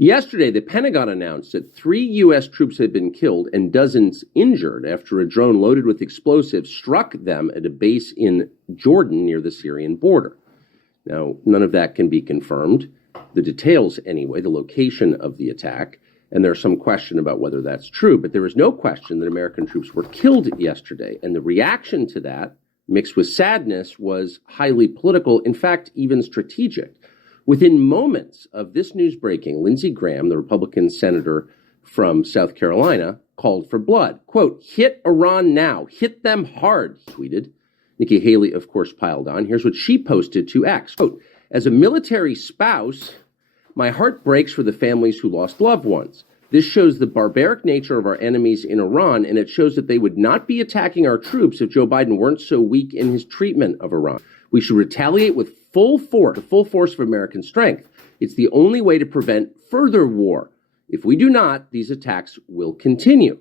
Yesterday, the Pentagon announced that 3 U.S. troops had been killed and dozens injured after a drone loaded with explosives struck them at a base in Jordan near the Syrian border. Now, none of that can be confirmed. The details, anyway, the location of the attack, and there's some question about whether that's true, but there is no question that American troops were killed yesterday, and the reaction to that, mixed with sadness, was highly political, in fact, even strategic. Within moments of this news breaking, Lindsey Graham, the Republican senator from South Carolina, called for blood. Quote, "Hit Iran now. Hit them hard," he tweeted. Nikki Haley, of course, piled on. Here's what she posted to X. Quote, "As a military spouse, my heart breaks for the families who lost loved ones. This shows the barbaric nature of our enemies in Iran, and it shows that they would not be attacking our troops if Joe Biden weren't so weak in his treatment of Iran. We should retaliate with full force, the full force of American strength. It's the only way to prevent further war. If we do not, these attacks will continue."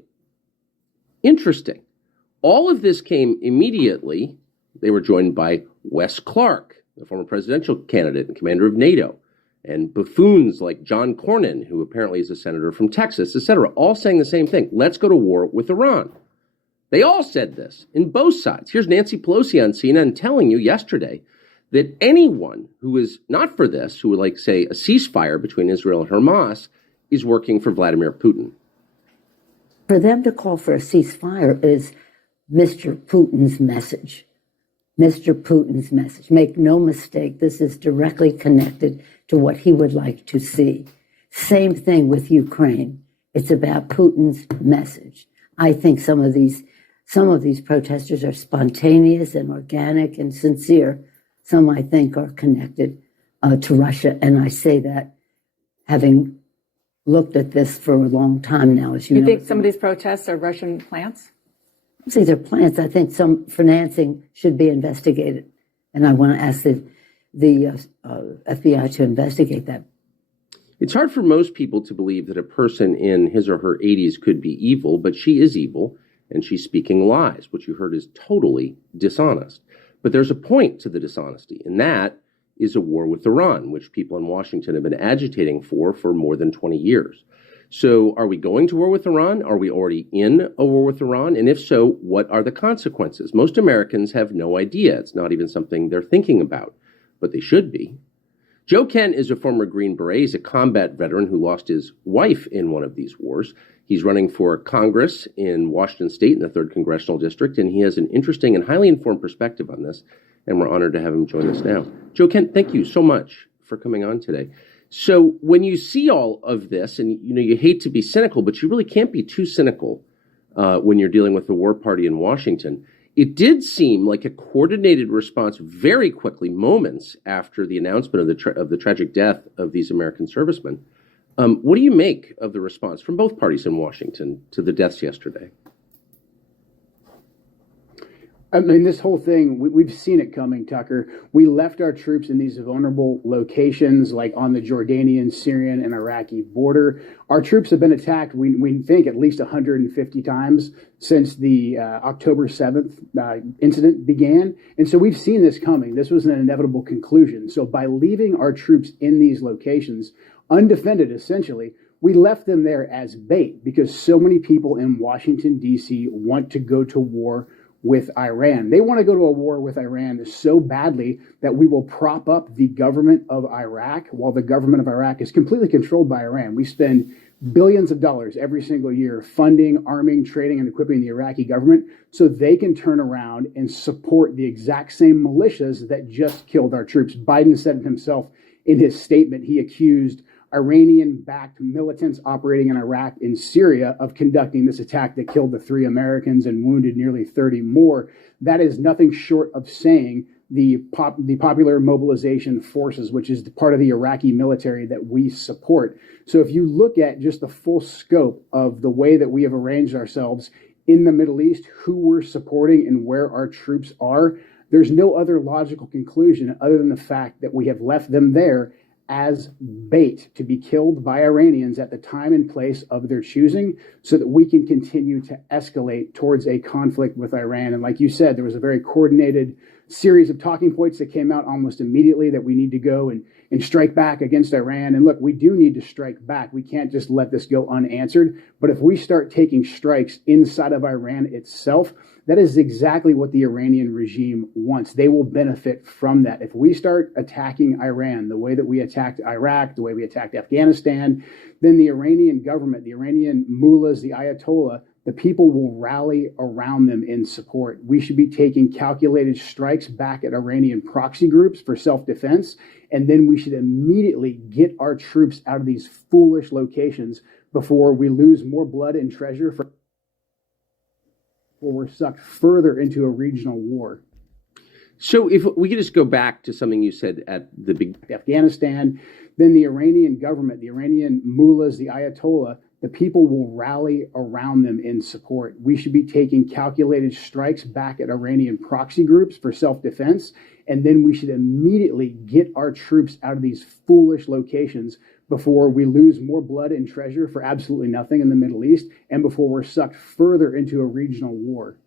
Interesting. All of this came immediately. They were joined by Wes Clark, the former presidential candidate and commander of NATO, and buffoons like John Cornyn, who apparently is a senator from Texas, etc., all saying the same thing. Let's go to war with Iran. They all said this in both sides. Here's Nancy Pelosi on CNN telling you yesterday that anyone who is not for this, who would like, say, a ceasefire between Israel and Hamas, is working for Vladimir Putin. For them to call for a ceasefire is Mr. Putin's message. Mr. Putin's message. Make no mistake, this is directly connected to what he would like to see. Same thing with Ukraine. It's about Putin's message. I think some of these protesters are spontaneous and organic and sincere. Some, I think, are connected to Russia. And I say that having looked at this for a long time now, as you know. You think some of these protests are Russian plants? See, they're plants. I think some financing should be investigated. And I want to ask the FBI to investigate that. It's hard for most people to believe that a person in his or her 80s could be evil, but she is evil, and she's speaking lies. What you heard is totally dishonest. But there's a point to the dishonesty, and that is a war with Iran, which people in Washington have been agitating for more than 20 years. So are we going to war with Iran? Are we already in a war with Iran? And if so, what are the consequences? Most Americans have no idea. It's not even something they're thinking about, but they should be. Joe Kent is a former Green Beret. He's a combat veteran who lost his wife in one of these wars. He's running for Congress in Washington State in the 3rd Congressional District, and he has an interesting and highly informed perspective on this, and we're honored to have him join us now. Joe Kent, thank you so much for coming on today. So when you see all of this, and you hate to be cynical, but you really can't be too cynical when you're dealing with the war party in Washington. It did seem like a coordinated response very quickly, moments after the announcement of the tragic death of these American servicemen. What do you make of the response from both parties in Washington to the deaths yesterday? I mean, this whole thing, we've seen it coming, Tucker. We left our troops in these vulnerable locations, like on the Jordanian, Syrian, and Iraqi border. Our troops have been attacked, we think, at least 150 times since the October 7th incident began. And so we've seen this coming. This was an inevitable conclusion. So by leaving our troops in these locations, undefended essentially, we left them there as bait because so many people in Washington, D.C. want to go to war with Iran. They want to go to a war with Iran so badly that we will prop up the government of Iraq while the government of Iraq is completely controlled by Iran. We spend billions of dollars every single year funding, arming, training, and equipping the Iraqi government so they can turn around and support the exact same militias that just killed our troops. Biden said it himself in his statement. He accused Iranian-backed militants operating in Iraq and Syria of conducting this attack that killed the 3 Americans and wounded nearly 30 more. That is nothing short of saying the Popular Mobilization Forces, which is part of the Iraqi military that we support. So if you look at just the full scope of the way that we have arranged ourselves in the Middle East, who we're supporting and where our troops are, there's no other logical conclusion other than the fact that we have left them there as bait to be killed by Iranians at the time and place of their choosing so that we can continue to escalate towards a conflict with Iran. And like you said, there was a very coordinated series of talking points that came out almost immediately that we need to go and strike back against Iran. And look, we do need to strike back. We can't just let this go unanswered. But if we start taking strikes inside of Iran itself, that is exactly what the Iranian regime wants. They will benefit from that. If we start attacking Iran the way that we attacked Iraq, the way we attacked Afghanistan, then the Iranian government, the Iranian mullahs, the Ayatollah, the people will rally around them in support. We should be taking calculated strikes back at Iranian proxy groups for self-defense, and then we should immediately get our troops out of these foolish locations before we lose more blood and treasure, before we're sucked further into a regional war. So if we could just go back to something you said at the beginning. Afghanistan, then the Iranian government, the Iranian mullahs, the Ayatollah, the people will rally around them in support. We should be taking calculated strikes back at Iranian proxy groups for self-defense, and then we should immediately get our troops out of these foolish locations before we lose more blood and treasure for absolutely nothing in the Middle East, and before we're sucked further into a regional war.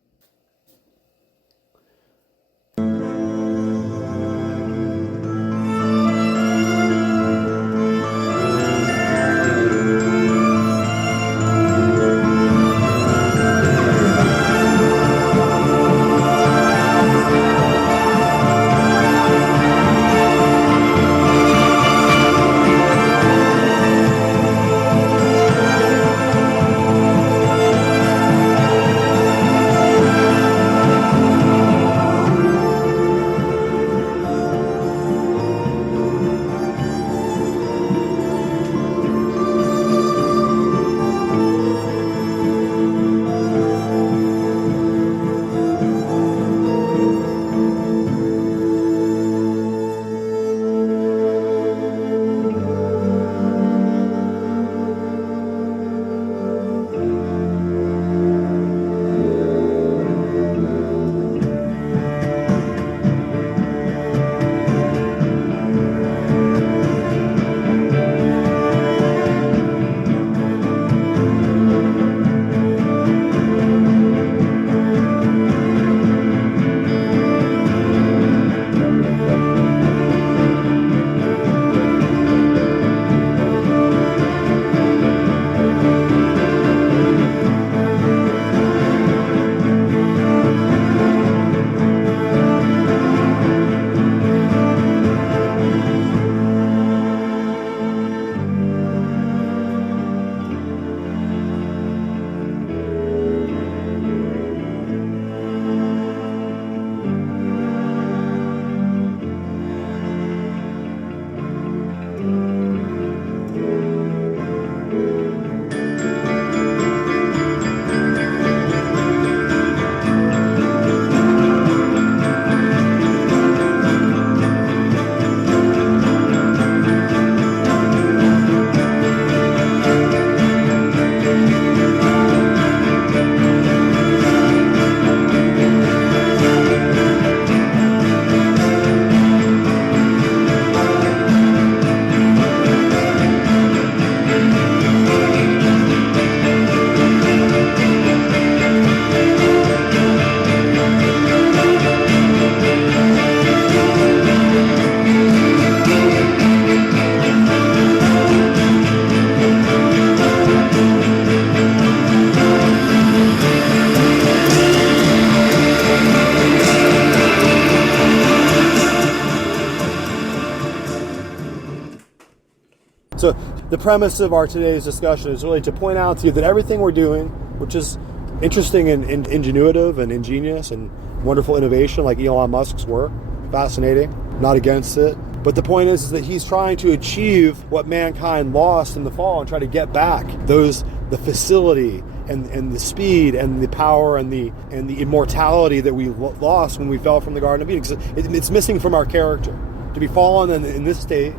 So the premise of our today's discussion is really to point out to you that everything we're doing, which is interesting and ingenuitive and ingenious and wonderful innovation like Elon Musk's work, fascinating, not against it. But the point is that he's trying to achieve what mankind lost in the fall and try to get back the facility and the speed and the power and the immortality that we lost when we fell from the Garden of Eden. It's missing from our character. To be fallen in this state,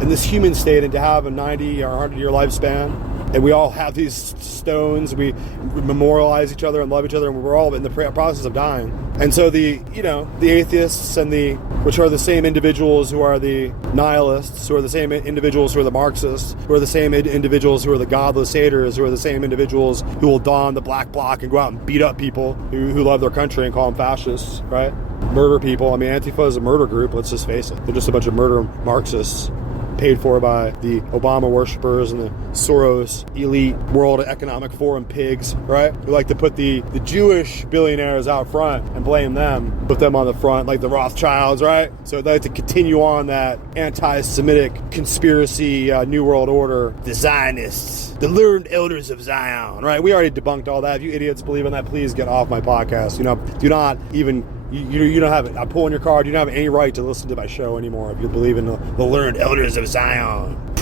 in this human state, and to have a 90 or 100-year lifespan, and we all have these stones, we memorialize each other and love each other, and we're all in the process of dying. And so the atheists which are the same individuals who are the nihilists, who are the same individuals who are the Marxists, who are the same individuals who are the godless haters, who are the same individuals who will don the black bloc and go out and beat up people who love their country and call them fascists, right? murder people. I mean, Antifa is a murder group, let's just face it. They're just a bunch of murder Marxists paid for by the Obama worshippers and the Soros elite World Economic Forum pigs, right? We like to put the Jewish billionaires out front and blame them, put them on the front like the Rothschilds, right? So they like to continue on that anti-Semitic conspiracy, New World Order, the Zionists, the learned elders of Zion, right? We already debunked all that. If you idiots believe in that, please get off my podcast. Do not even... You don't have it. I'm pulling your card. You don't have any right to listen to my show anymore if you believe in the learned elders of Zion. The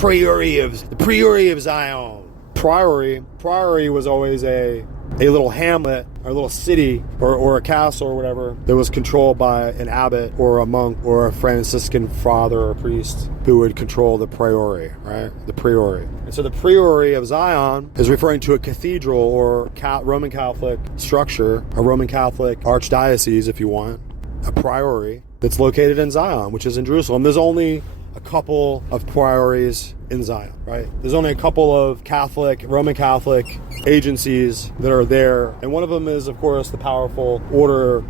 Priory of Zion. Priory was always a little hamlet or a little city or a castle or whatever that was controlled by an abbot or a monk or a Franciscan father or priest who would control the priory, right? The priory. And so the Priory of Zion is referring to a cathedral or Roman Catholic structure, a Roman Catholic archdiocese, if you want, a priory that's located in Zion, which is in Jerusalem. There's only a couple of priories in Zion, right? There's only a couple of Roman Catholic agencies that are there. And one of them is, of course, the powerful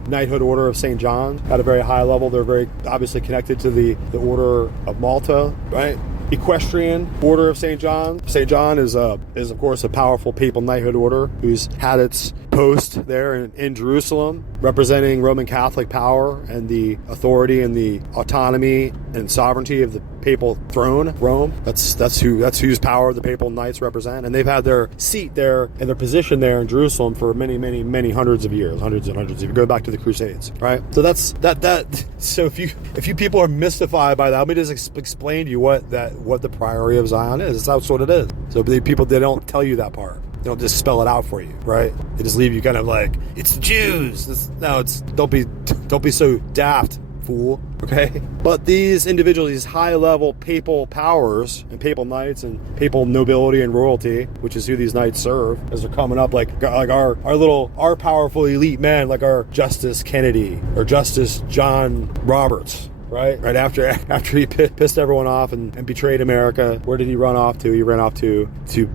knighthood order of St. John. At a very high level, they're very obviously connected to the order of Malta, right? Equestrian Order of St. John. St. John is of course a powerful papal knighthood order who's had its post there in Jerusalem, representing Roman Catholic power and the authority and the autonomy and sovereignty of the papal throne, Rome. That's whose power the papal knights represent, and they've had their seat there and their position there in Jerusalem for many hundreds of years, hundreds and hundreds. If you go back to the Crusades, right? So that's that. So if you people are mystified by that, let me just explain to you what the Priory of Zion is. That's what it is. So the people, they don't tell you that part. They don't just spell it out for you, right? They just leave you kind of like, it's the Jews. Don't be so daft, fool. Okay? But these individuals, these high-level papal powers and papal knights and papal nobility and royalty, which is who these knights serve, as they're coming up like our powerful elite men, like our Justice Kennedy or Justice John Roberts. Right after he pissed everyone off and betrayed America, where did he run off to? He ran off to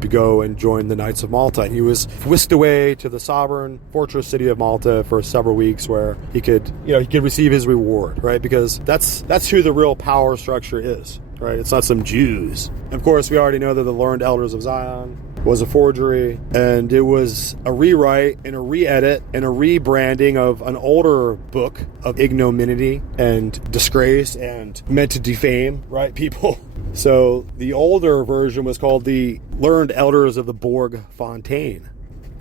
go and join the Knights of Malta. And he was whisked away to the sovereign fortress city of Malta for several weeks, where he could receive his reward, right? Because that's who the real power structure is, right? It's not some Jews. And of course, we already know that the learned elders of Zion was a forgery, and it was a rewrite and a re-edit and a rebranding of an older book of ignominy and disgrace and meant to defame, right, people. So the older version was called the Learned Elders of the Borg Fontaine,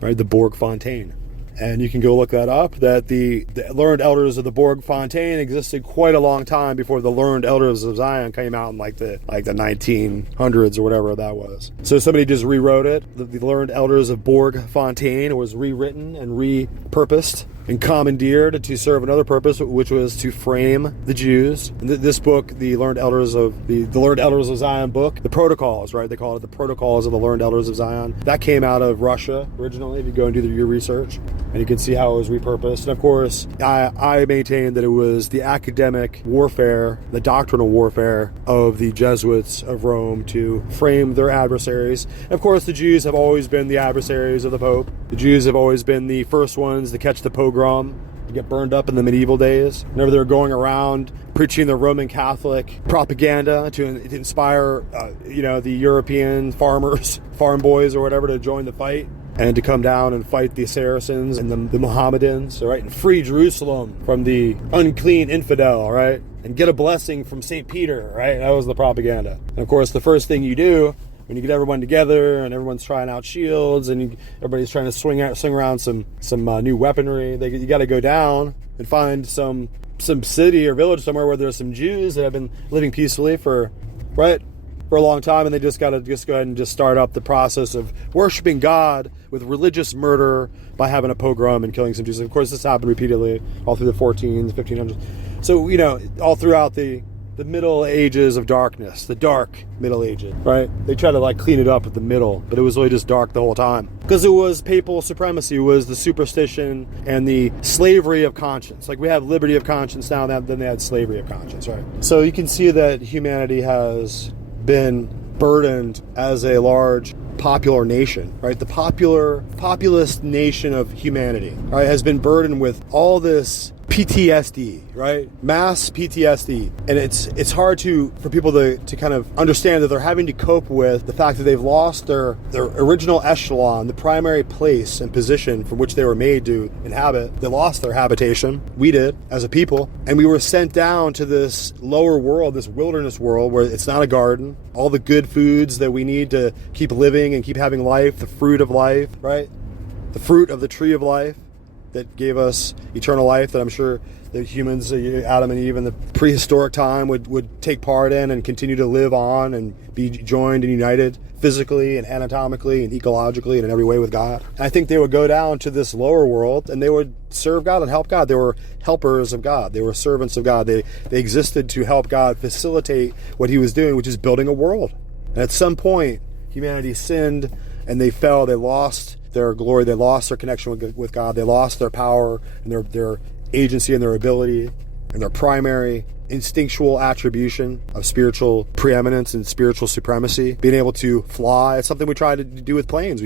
right, the Borg Fontaine. And you can go look that up, that the Learned Elders of the Borg Fontaine existed quite a long time before the Learned Elders of Zion came out in like the 1900s or whatever that was. So somebody just rewrote it. The Learned Elders of Borg Fontaine was rewritten and repurposed and commandeered to serve another purpose, which was to frame the Jews. And this book, the Learned Elders of the Learned Elders of Zion book, the Protocols, right? They call it the Protocols of the Learned Elders of Zion. That came out of Russia originally, if you go and do your research. And you can see how it was repurposed. And of course, I maintain that it was the academic warfare, the doctrinal warfare of the Jesuits of Rome to frame their adversaries. And of course, the Jews have always been the adversaries of the Pope. The Jews have always been the first ones to catch the pogrom, to get burned up in the medieval days. Whenever they were going around preaching the Roman Catholic propaganda to inspire, the European farmers, farm boys or whatever, to join the fight and to come down and fight the Saracens and the Mohammedans, right, and free Jerusalem from the unclean infidel, right, and get a blessing from St. Peter, right? That was the propaganda. And of course, the first thing you do when you get everyone together and everyone's trying out shields and everybody's trying to swing around some new weaponry, you got to go down and find some city or village somewhere where there's some Jews that have been living peacefully for a long time, and they just got to go ahead and just start up the process of worshiping God with religious murder by having a pogrom and killing some Jews. Of course, this happened repeatedly all through the 1400s, 1500s. So, all throughout the Middle Ages of darkness, the dark Middle Ages, right? They try to clean it up at the middle, but it was really just dark the whole time. Because it was papal supremacy, it was the superstition and the slavery of conscience. Like we have liberty of conscience now, then they had slavery of conscience, right? So you can see that humanity has been burdened as a large popular nation, right? The populist nation of humanity, right, has been burdened with all this PTSD, right? Mass PTSD. And it's hard for people to kind of understand that they're having to cope with the fact that they've lost their original echelon, the primary place and position from which they were made to inhabit. They lost their habitation. We did, as a people. And we were sent down to this lower world, this wilderness world where it's not a garden. All the good foods that we need to keep living and keep having life, the fruit of life, right? The fruit of the tree of life that gave us eternal life, that I'm sure the humans, Adam and Eve in the prehistoric time would take part in and continue to live on and be joined and united physically and anatomically and ecologically and in every way with God. And I think they would go down to this lower world and they would serve God and help God. They were helpers of God. They were servants of God. They existed to help God facilitate what he was doing, which is building a world. And at some point, humanity sinned and they fell. They lost their glory, they lost their connection with God, they lost their power and their agency and their ability and their primary instinctual attribution of spiritual preeminence and spiritual supremacy, being able to fly. It's something we try to do with planes.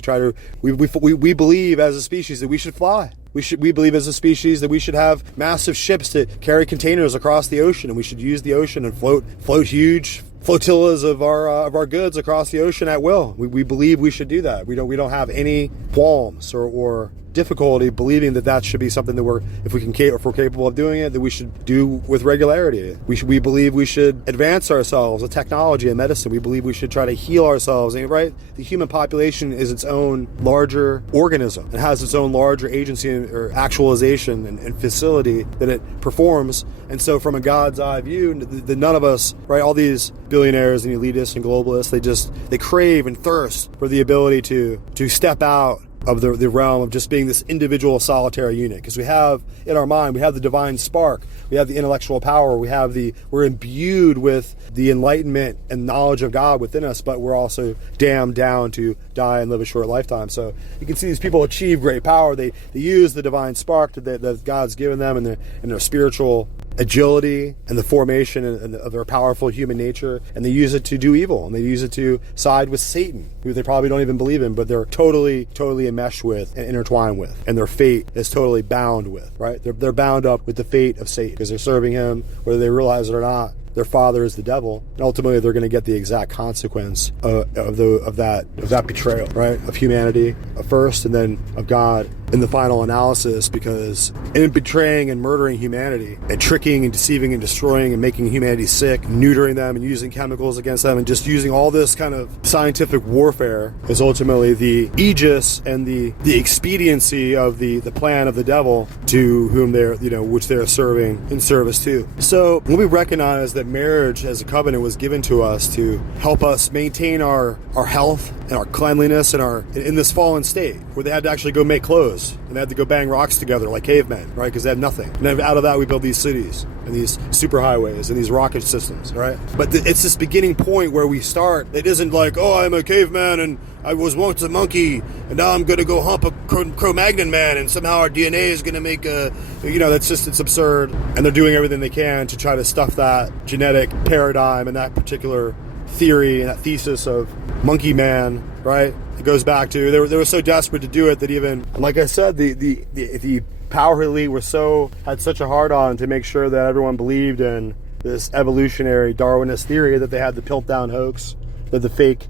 We believe as a species that we should fly. We believe as a species that we should have massive ships that carry containers across the ocean, and we should use the ocean and float huge flotillas of our goods across the ocean at will. We believe we should do that. We don't have any qualms or difficulty believing that should be something that if we're capable of doing it, that we should do with regularity. We believe we should advance ourselves in technology and medicine. We believe we should try to heal ourselves. And, right? The human population is its own larger organism. It has its own larger agency or actualization and facility that it performs. And so from a God's eye view, none of us, right, all these billionaires and elitists and globalists, they crave and thirst for the ability to step out of the realm of just being this individual solitary unit, because we have in our mind, we have the divine spark, we have the intellectual power, we're imbued with the enlightenment and knowledge of God within us, but we're also damned down to die and live a short lifetime. So you can see these people achieve great power. They use the divine spark that God's given them and their spiritual agility and the formation of their powerful human nature, and they use it to do evil, and they use it to side with Satan, who they probably don't even believe in, but they're totally enmeshed with and intertwined with, and their fate is totally bound with, right? They're bound up with the fate of Satan because they're serving him, whether they realize it or not. Their father is the devil, and ultimately they're going to get the exact consequence of that betrayal, right? Of humanity first, and then of God in the final analysis, because in betraying and murdering humanity and tricking and deceiving and destroying and making humanity sick, neutering them and using chemicals against them and just using all this kind of scientific warfare is ultimately the aegis and the expediency of the plan of the devil, to whom which they're serving in service to. So when we recognize that marriage as a covenant was given to us to help us maintain our health and our cleanliness and in this fallen state where they had to actually go make clothes and they had to go bang rocks together like cavemen, right? Because they had nothing. And then out of that we build these cities and these superhighways and these rocket systems, right? But it's this beginning point where we start. It isn't like, oh, I'm a caveman and I was once a monkey and now I'm going to go hump a Cro-Magnon man and somehow our DNA is going to make it's absurd. And they're doing everything they can to try to stuff that genetic paradigm and that particular theory and that thesis of monkey man, right? It goes back to they were so desperate to do it that even, like I said, the power elite had such a hard on to make sure that everyone believed in this evolutionary Darwinist theory that they had the Piltdown hoax, that the fake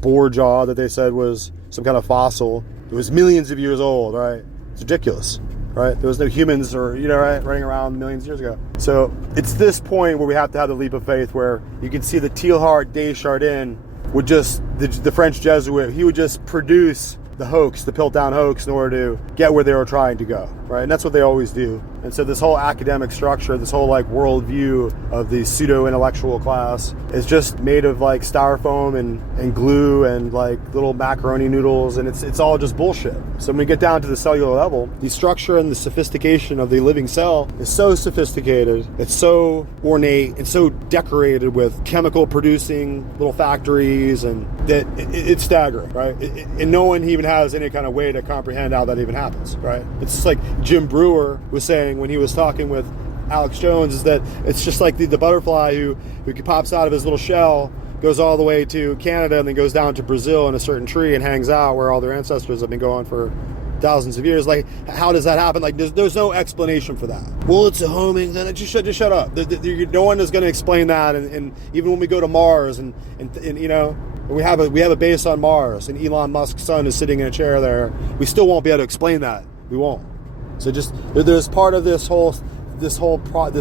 boar jaw that they said was some kind of fossil. It was millions of years old, right? It's ridiculous, right? There was no humans right, running around millions of years ago. So it's this point where we have to have the leap of faith, where you can see the Teilhard de Chardin would just, the French Jesuit, he would just produce the hoax, the Piltdown hoax, in order to get where they were trying to go, right? And that's what they always do. And so this whole academic structure, this whole worldview of the pseudo-intellectual class is just made of styrofoam and glue and little macaroni noodles, and it's all just bullshit. So when we get down to the cellular level, the structure and the sophistication of the living cell is so sophisticated, it's so ornate, and so decorated with chemical producing little factories, and that it's staggering, right? And no one even has any kind of way to comprehend how that even happens, right? It's just like Jim Brewer was saying when he was talking with Alex Jones, is that it's just like the butterfly who pops out of his little shell, goes all the way to Canada, and then goes down to Brazil in a certain tree and hangs out where all their ancestors have been going for thousands of years. Like, how does that happen? Like, there's no explanation for that. Well, it's a homing. Then just shut up. No one is going to explain that. And even when we go to Mars, and you know, we have a base on Mars, and Elon Musk's son is sitting in a chair there, we still won't be able to explain that. We won't. So just there's part of this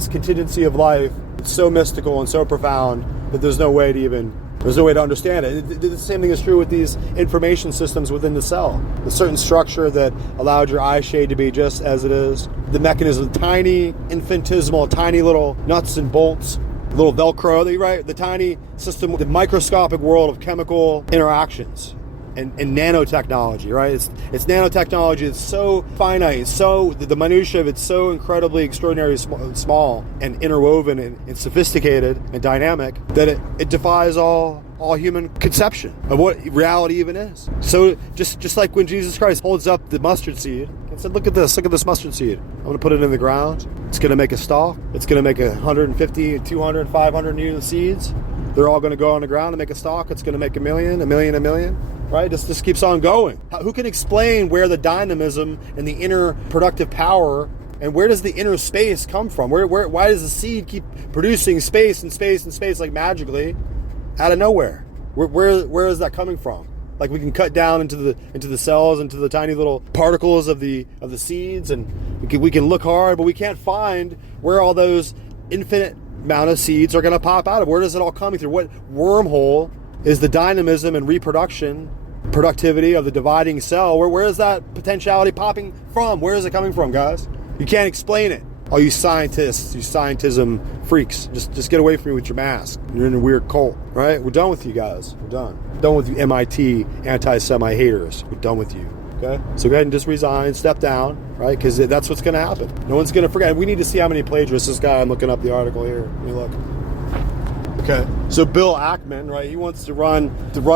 contingency of life. It's so mystical and so profound that there's no way to understand it. The same thing is true with these information systems within the cell. A certain structure that allowed your eye shade to be just as it is. The mechanism, tiny, infinitesimal, tiny little nuts and bolts, little Velcro, right? The tiny system, the microscopic world of chemical interactions and nanotechnology, right? It's nanotechnology. It's so finite, so the minutiae of it's so incredibly extraordinarily small and interwoven and sophisticated and dynamic that it defies all human conception of what reality even is. So just like when Jesus Christ holds up the mustard seed and said, look at this mustard seed. I'm going to put it in the ground. It's going to make a stalk. It's going to make 150, 200, 500 new seeds. They're all going to go on the ground and make a stalk. It's going to make a million. Right? This keeps on going. Who can explain where the dynamism and the inner productive power, and where does the inner space come from? Why does the seed keep producing space like magically out of nowhere? Where is that coming from? Like, we can cut down into the cells, into the tiny little particles of the seeds, and we can look hard, but we can't find where all those infinite amount of seeds are going to pop out of. Where does it all coming through? What wormhole is the dynamism and productivity of the dividing cell? Where is that potentiality popping from? Where is it coming from, guys? You can't explain it. All you scientists, you scientism freaks, just get away from me with your mask. You're in a weird cult, right? We're done with you guys. We're done with you MIT anti-Semite haters. We're done with you. Okay? So go ahead and just resign, step down, right? Because that's what's going to happen. No one's going to forget. We need to see how many plagiarists this guy, I'm looking up the article here. Let me look. Okay, so Bill Ackman, right? He wants to run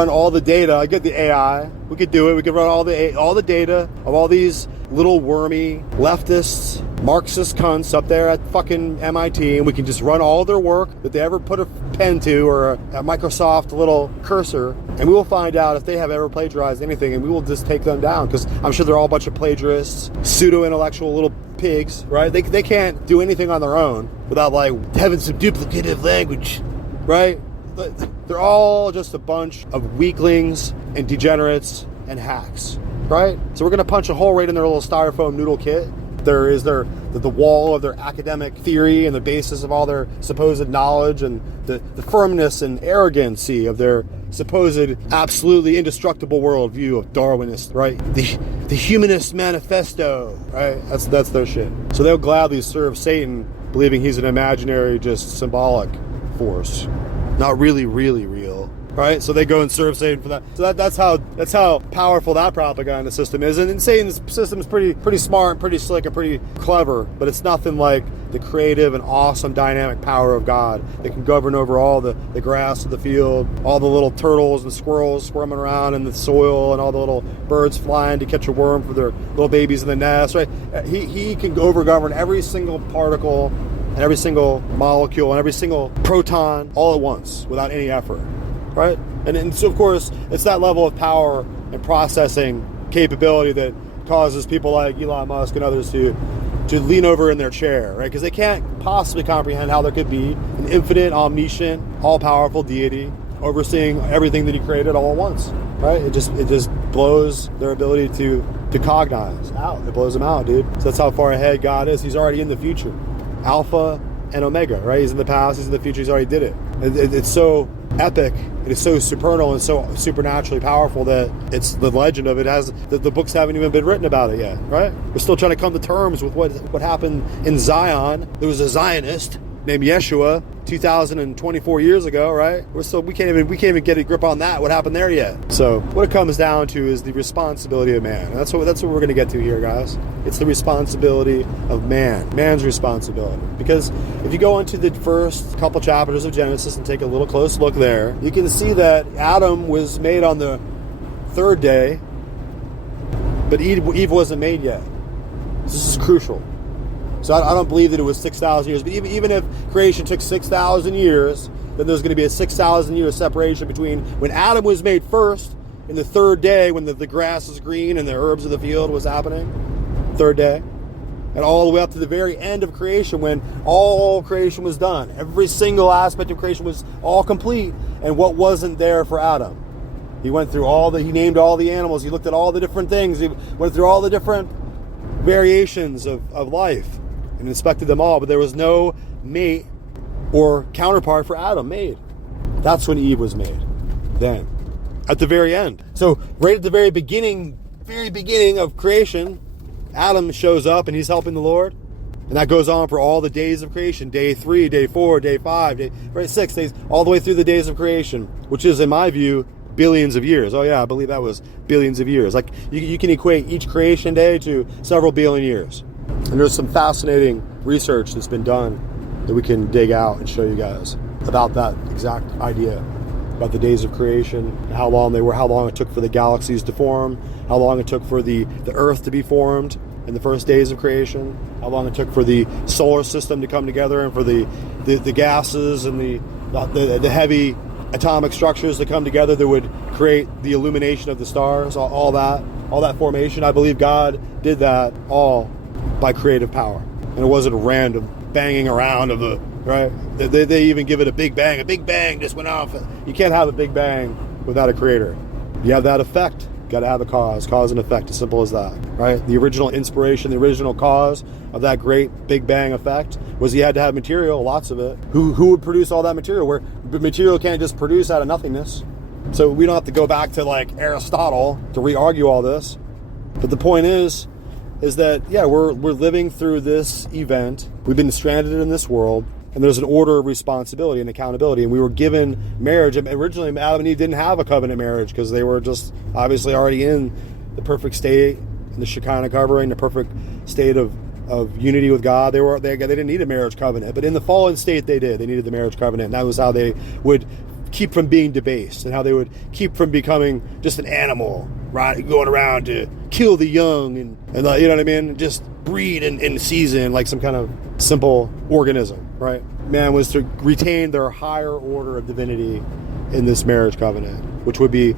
all the data. I get the AI. We could do it. We could run all the data of all these little wormy leftists, Marxist cunts up there at fucking MIT, and we can just run all their work that they ever put a pen to or a Microsoft little cursor, and we will find out if they have ever plagiarized anything, and we will just take them down, because I'm sure they're all a bunch of plagiarists, pseudo-intellectual little pigs, right? They can't do anything on their own without like having some duplicative language. Right? They're all just a bunch of weaklings and degenerates and hacks, right? So we're going to punch a hole right in their little styrofoam noodle kit. There is the wall of their academic theory and the basis of all their supposed knowledge, and the firmness and arrogancy of their supposed absolutely indestructible worldview of Darwinist, right? The humanist manifesto, right? That's their shit. So they'll gladly serve Satan, believing he's an imaginary, just symbolic force, not really real, right? So they go and serve Satan for that. So that's how powerful that propaganda system is. And Satan's system is pretty smart, pretty slick, and pretty clever, but it's nothing like the creative and awesome dynamic power of God that can govern over all the grass of the field, all the little turtles and squirrels squirming around in the soil, and all the little birds flying to catch a worm for their little babies in the nest, right? He can overgovern every single particle and every single molecule and every single proton all at once without any effort, right? And so, of course, it's that level of power and processing capability that causes people like Elon Musk and others to lean over in their chair, right? Because they can't possibly comprehend how there could be an infinite, omniscient, all-powerful deity overseeing everything that he created all at once, right? It just blows their ability to cognize out. It blows them out, dude. So that's how far ahead God is. He's already in the future. Alpha and Omega, right? He's in the past, he's in the future, he's already did it. It's so epic, it is so supernal and so supernaturally powerful that it's the legend of it has that the books haven't even been written about it yet, right? We're still trying to come to terms with what happened in Zion. There was a Zionist named Yeshua 2024 years ago, right? We can't even get a grip on that. What happened there yet? So what it comes down to is the responsibility of man. And that's what we're going to get to here, guys. It's the responsibility of man's responsibility. Because if you go into the first couple chapters of Genesis and take a little close look there, you can see that Adam was made on the third day, but Eve wasn't made yet. This is crucial. So I don't believe that it was 6,000 years. But even if creation took 6,000 years, then there's going to be a 6,000 year separation between when Adam was made first in the third day when the grass is green and the herbs of the field was happening. Third day. And all the way up to the very end of creation when all creation was done. Every single aspect of creation was all complete. And what wasn't there for Adam? He went through he named all the animals. He looked at all the different things. He went through all the different variations of life and inspected them all. But there was no mate or counterpart for Adam made. That's when Eve was made. Then. At the very end. So right at the very beginning of creation, Adam shows up and he's helping the Lord. And that goes on for all the days of creation. Day 3, day 4, day 5, 6 days, all the way through the days of creation, which is, in my view, billions of years. Oh yeah, I believe that was billions of years. Like you can equate each creation day to several billion years. And there's some fascinating research that's been done that we can dig out and show you guys about that exact idea. About the days of creation, how long they were, how long it took for the galaxies to form, how long it took for the earth to be formed in the first days of creation, how long it took for the solar system to come together and for the gases and the heavy atomic structures to come together that would create the illumination of the stars, all that formation. I believe God did that all by creative power. And it wasn't a random banging around of the, right? They even give it a big bang. A big bang just went off. You can't have a big bang without a creator. You have that effect, got to have a cause and effect, as simple as that, right? The original inspiration, the original cause of that great Big Bang effect was you had to have material, lots of it. Who would produce all that material? Where material can't just produce out of nothingness. So we don't have to go back to like Aristotle to re-argue all this. But the point is that, yeah, we're living through this event. We've been stranded in this world. And there's an order of responsibility and accountability. And we were given marriage. And originally, Adam and Eve didn't have a covenant marriage because they were just obviously already in the perfect state, in the Shekinah covering, the perfect state of unity with God. They didn't need a marriage covenant. But in the fallen state, they did. They needed the marriage covenant. And that was how they would keep from being debased and how they would keep from becoming just an animal, right? Going around to kill the young and you know what I mean? Just breed in season like some kind of simple organism, right? Man was to retain their higher order of divinity in this marriage covenant, which would be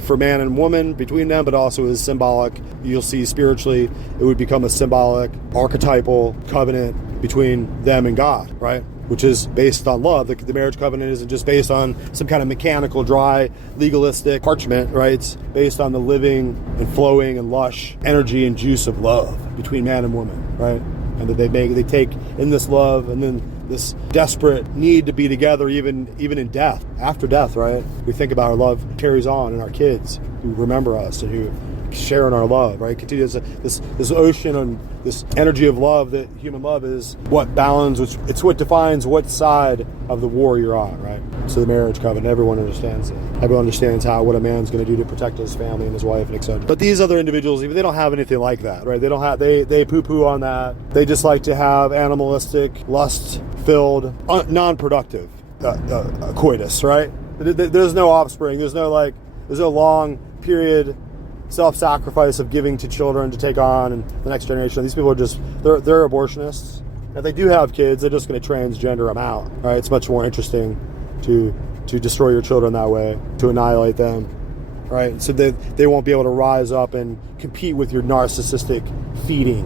for man and woman between them, but also is symbolic. You'll see spiritually, it would become a symbolic, archetypal covenant between them and God, right? Which is based on love. The marriage covenant isn't just based on some kind of mechanical, dry, legalistic parchment, right? It's based on the living and flowing and lush energy and juice of love between man and woman, right? And that they take in this love and then this desperate need to be together even in death, after death, right? We think about our love carries on in our kids who remember us and who share in our love, right? Continues this ocean and this energy of love that human love is what balances, it's what defines what side of the war you're on, right? So the marriage covenant, everyone understands it. Everyone understands what a man's going to do to protect his family and his wife and etc. But these other individuals, even they don't have anything like that, right? They poo-poo on that. They just like to have animalistic, lust-filled, non-productive coitus, right? There's no offspring. There's no long period self-sacrifice of giving to children to take on and the next generation. These people are just, they're abortionists. If they do have kids, they're just going to transgender them out, right? It's much more interesting to destroy your children that way, to annihilate them, right? So they won't be able to rise up and compete with your narcissistic feeding,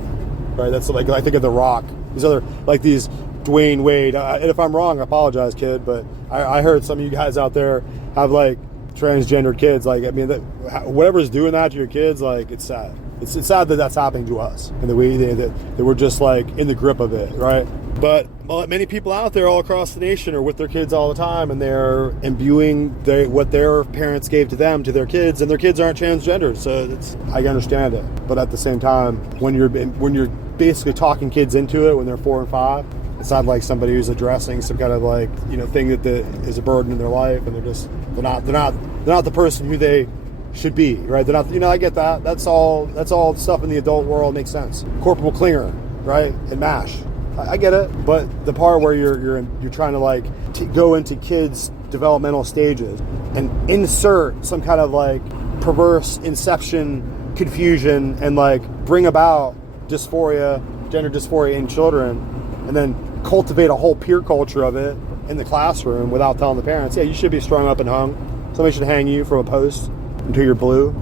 right? That's like, I think of The Rock. These other, like these Dwayne Wade, and if I'm wrong, I apologize, kid, but I heard some of you guys out there have like transgendered kids. Like, I mean, whatever's doing that to your kids, like, it's sad. It's sad that that's happening to us, and that we're just like in the grip of it, right? But many people out there all across the nation are with their kids all the time, and they're imbuing what their parents gave to them to their kids, and their kids aren't transgendered. So I understand it, but at the same time, when you're basically talking kids into it when they're 4 and 5, it's not like somebody who's addressing some kind of like, you know, thing that is a burden in their life, and they're not the person who they should be, right? They're not, you know, I get that. That's all stuff in the adult world makes sense. Corporal Klinger, right? And MASH. I get it. But the part where you're trying to like go into kids' developmental stages and insert some kind of like perverse inception confusion and like bring about dysphoria, gender dysphoria in children, and then cultivate a whole peer culture of it in the classroom without telling the parents, yeah, you should be strung up and hung. Somebody should hang you from a post. until you're blue.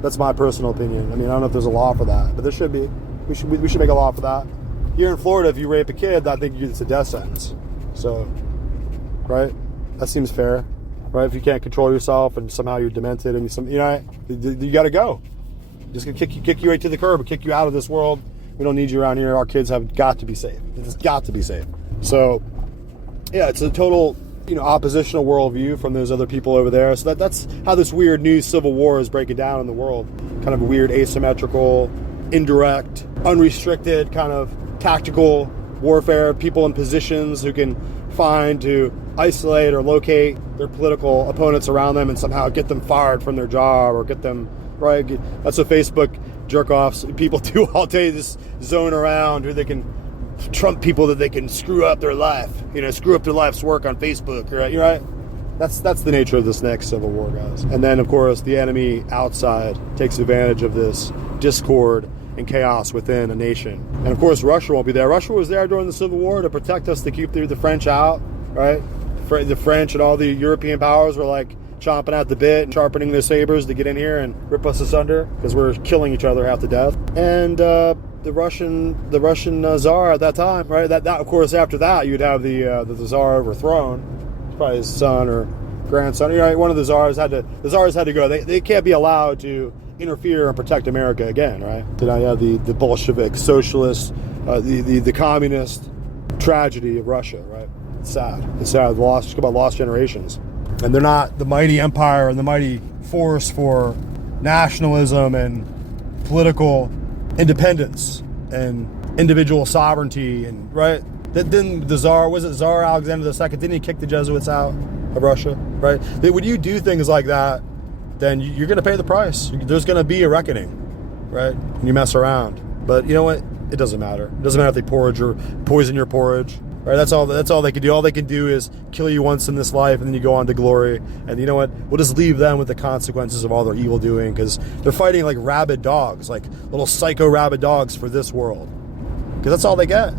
That's my personal opinion. I mean, I don't know if there's a law for that, but there should be. We should make a law for that. Here in Florida, if you rape a kid, I think it's a death sentence. So, right? That seems fair, right? If you can't control yourself and somehow you're demented and you got to go. Just gonna kick you right to the curb, or kick you out of this world. We don't need you around here. Our kids have got to be safe. It's got to be safe. So, yeah, it's a total, oppositional worldview from those other people over there. So that's how this weird new civil war is breaking down in the world. Kind of a weird asymmetrical, indirect, unrestricted kind of tactical warfare. People in positions who can find to isolate or locate their political opponents around them and somehow get them fired from their job or get them, right? That's what Facebook jerk-offs people do all day, just zone around who they can trump people that they can screw up their life, screw up their life's work on Facebook, right? You're right. That's the nature of this next civil war, guys. And then, of course, the enemy outside takes advantage of this discord and chaos within a nation. And, of course, Russia won't be there. Russia was there during the Civil War to protect us, to keep the French out, right? The French and all the European powers were like chomping at the bit and sharpening their sabers to get in here and rip us asunder because we're killing each other half to death. And the Russian Tsar at that time, right? That of course, after that, you'd have the Tsar overthrown. It's probably his son or grandson. One of the Tsars had to go. They can't be allowed to interfere and protect America again, right? Then I have the Bolshevik, socialist, the communist tragedy of Russia, right? It's sad. Talk about lost generations. And they're not the mighty empire and the mighty force for nationalism and political independence and individual sovereignty, and right? Then the Tsar, was it Tsar Alexander II? Didn't he kick the Jesuits out of Russia, right? When you do things like that, then you're going to pay the price. There's going to be a reckoning, right? And you mess around. But you know what? It doesn't matter. It doesn't matter if they poison your porridge, right? That's all they can do. All they can do is kill you once in this life, and then you go on to glory. And you know what? We'll just leave them with the consequences of all their evil doing, because they're fighting like rabid dogs, like little psycho rabid dogs for this world. Because that's all they get.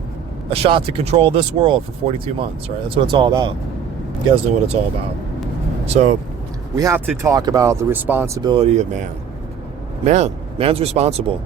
A shot to control this world for 42 months, right? That's what it's all about. You guys know what it's all about. So we have to talk about the responsibility of man. Man's responsible.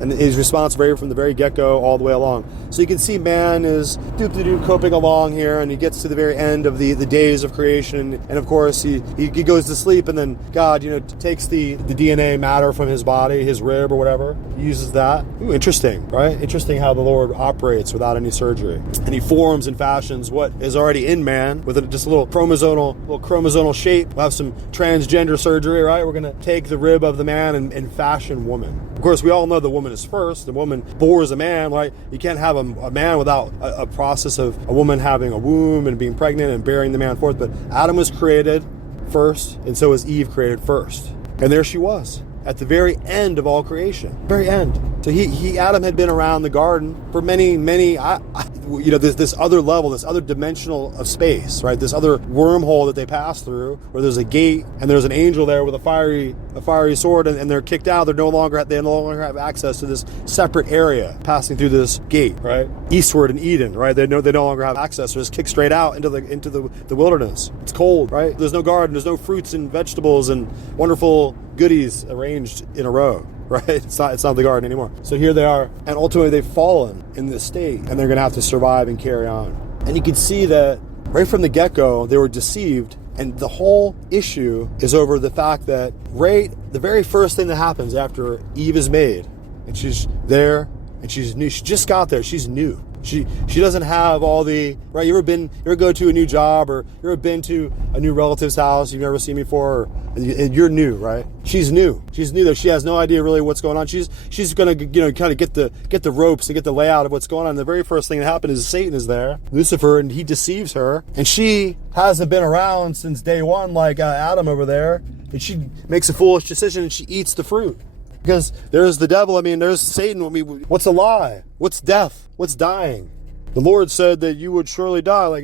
And he's responsible from the very get-go all the way along. So you can see man is coping along here, and he gets to the very end of the days of creation. And of course, he goes to sleep, and then God, takes the DNA matter from his body, his rib or whatever, uses that. Ooh, interesting, right? Interesting how the Lord operates without any surgery. And he forms and fashions what is already in man with just a little chromosomal shape. We'll have some transgender surgery, right? We're going to take the rib of the man and fashion woman. Of course, we all know the woman is first. The woman bores a man, right? You can't have a man without a process of a woman having a womb and being pregnant and bearing the man forth. But Adam was created first, and so was Eve created first. And there she was at the very end of all creation, very end. So Adam had been around the garden for many, this other level, this other dimensional of space, right? This other wormhole that they pass through, where there's a gate and there's an angel there with a fiery sword, and they're kicked out. They no longer have access to this separate area passing through this gate, right? Eastward in Eden, right? They no longer have access. They're just kicked straight out into the wilderness. It's cold, right? There's no garden. There's no fruits and vegetables and wonderful goodies arranged in a row. Right? It's not the garden anymore. So here they are, and ultimately they've fallen in this state, and they're going to have to survive and carry on. And you can see that right from the get-go, they were deceived, and the whole issue is over the fact that the very first thing that happens after Eve is made, and she's there, and she's new. She just got there. She's new. She doesn't have all the, right? You ever go to a new job, or you ever been to a new relative's house you've never seen before, and you're new, right? She's new. She's new, though. She has no idea really what's going on. She's gonna, kind of get the ropes and get the layout of what's going on. And the very first thing that happens is Satan is there, Lucifer, and he deceives her. And she hasn't been around since day one, like Adam over there. And she makes a foolish decision, and she eats the fruit. Because there's the devil. There's Satan. What's a lie? What's death? What's dying? The Lord said that you would surely die.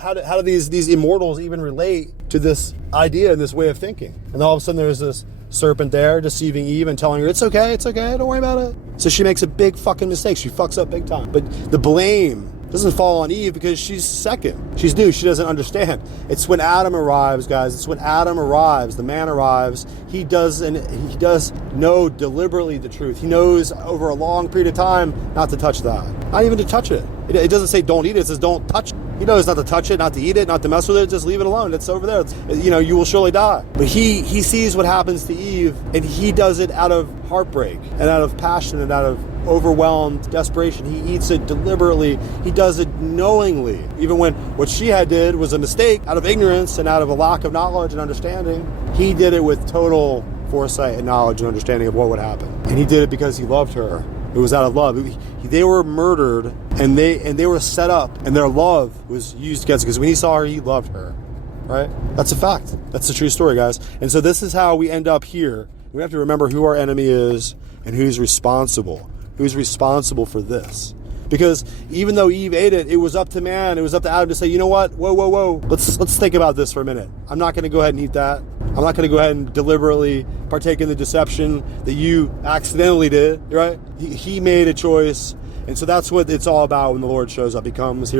How do these immortals even relate to this idea and this way of thinking? And all of a sudden there's this serpent there deceiving Eve and telling her, it's okay, don't worry about it. So she makes a big fucking mistake. She fucks up big time. But the blame doesn't fall on Eve because she's second. She's new. She doesn't understand. It's when Adam arrives, guys. It's when Adam arrives, the man arrives. He does know deliberately the truth. He knows over a long period of time not to touch that. Not even to touch it. It doesn't say don't eat it. It says don't touch it. He knows not to touch it, not to eat it, not to mess with it. Just leave it alone. It's over there. You will surely die. But he sees what happens to Eve, and he does it out of heartbreak and out of passion and out of overwhelmed desperation. He eats it deliberately. He does it knowingly. Even when what she had did was a mistake out of ignorance and out of a lack of knowledge and understanding, he did it with total foresight and knowledge and understanding of what would happen. And he did it because he loved her. It was out of love. They were murdered, and they were set up, and their love was used against her. Because when he saw her, he loved her. Right? That's a fact. That's the true story, guys. And so this is how we end up here. We have to remember who our enemy is and who's responsible. Who's responsible for this? Because even though Eve ate it, it was up to man. It was up to Adam to say, you know what? Whoa. Let's think about this for a minute. I'm not going to go ahead and eat that. I'm not going to go ahead and deliberately partake in the deception that you accidentally did, right? He made a choice. And so that's what it's all about when the Lord shows up. Here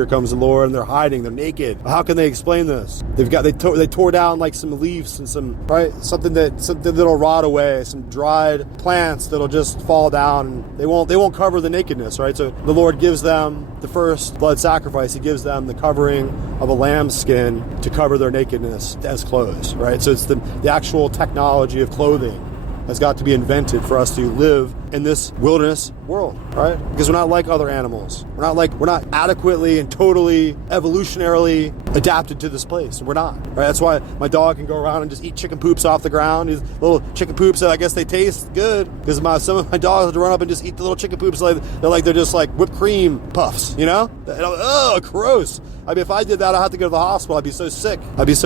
comes the Lord, and they're hiding, they're naked. How can they explain this? They tore down like some leaves and something that'll rot away, some dried plants that'll just fall down, and they won't cover the nakedness, right? So the Lord gives them the first blood sacrifice. He gives them the covering of a lamb's skin to cover their nakedness as clothes, right? So it's the actual technology of clothing has got to be invented for us to live in this wilderness world, right? Because we're not like other animals. We're not adequately and totally evolutionarily adapted to this place. We're not, right? That's why my dog can go around and just eat chicken poops off the ground. These little chicken poops that I guess they taste good because some of my dogs have to run up and just eat the little chicken poops they're just like whipped cream puffs, you know? Oh, gross. I mean, if I did that, I'd have to go to the hospital. I'd be so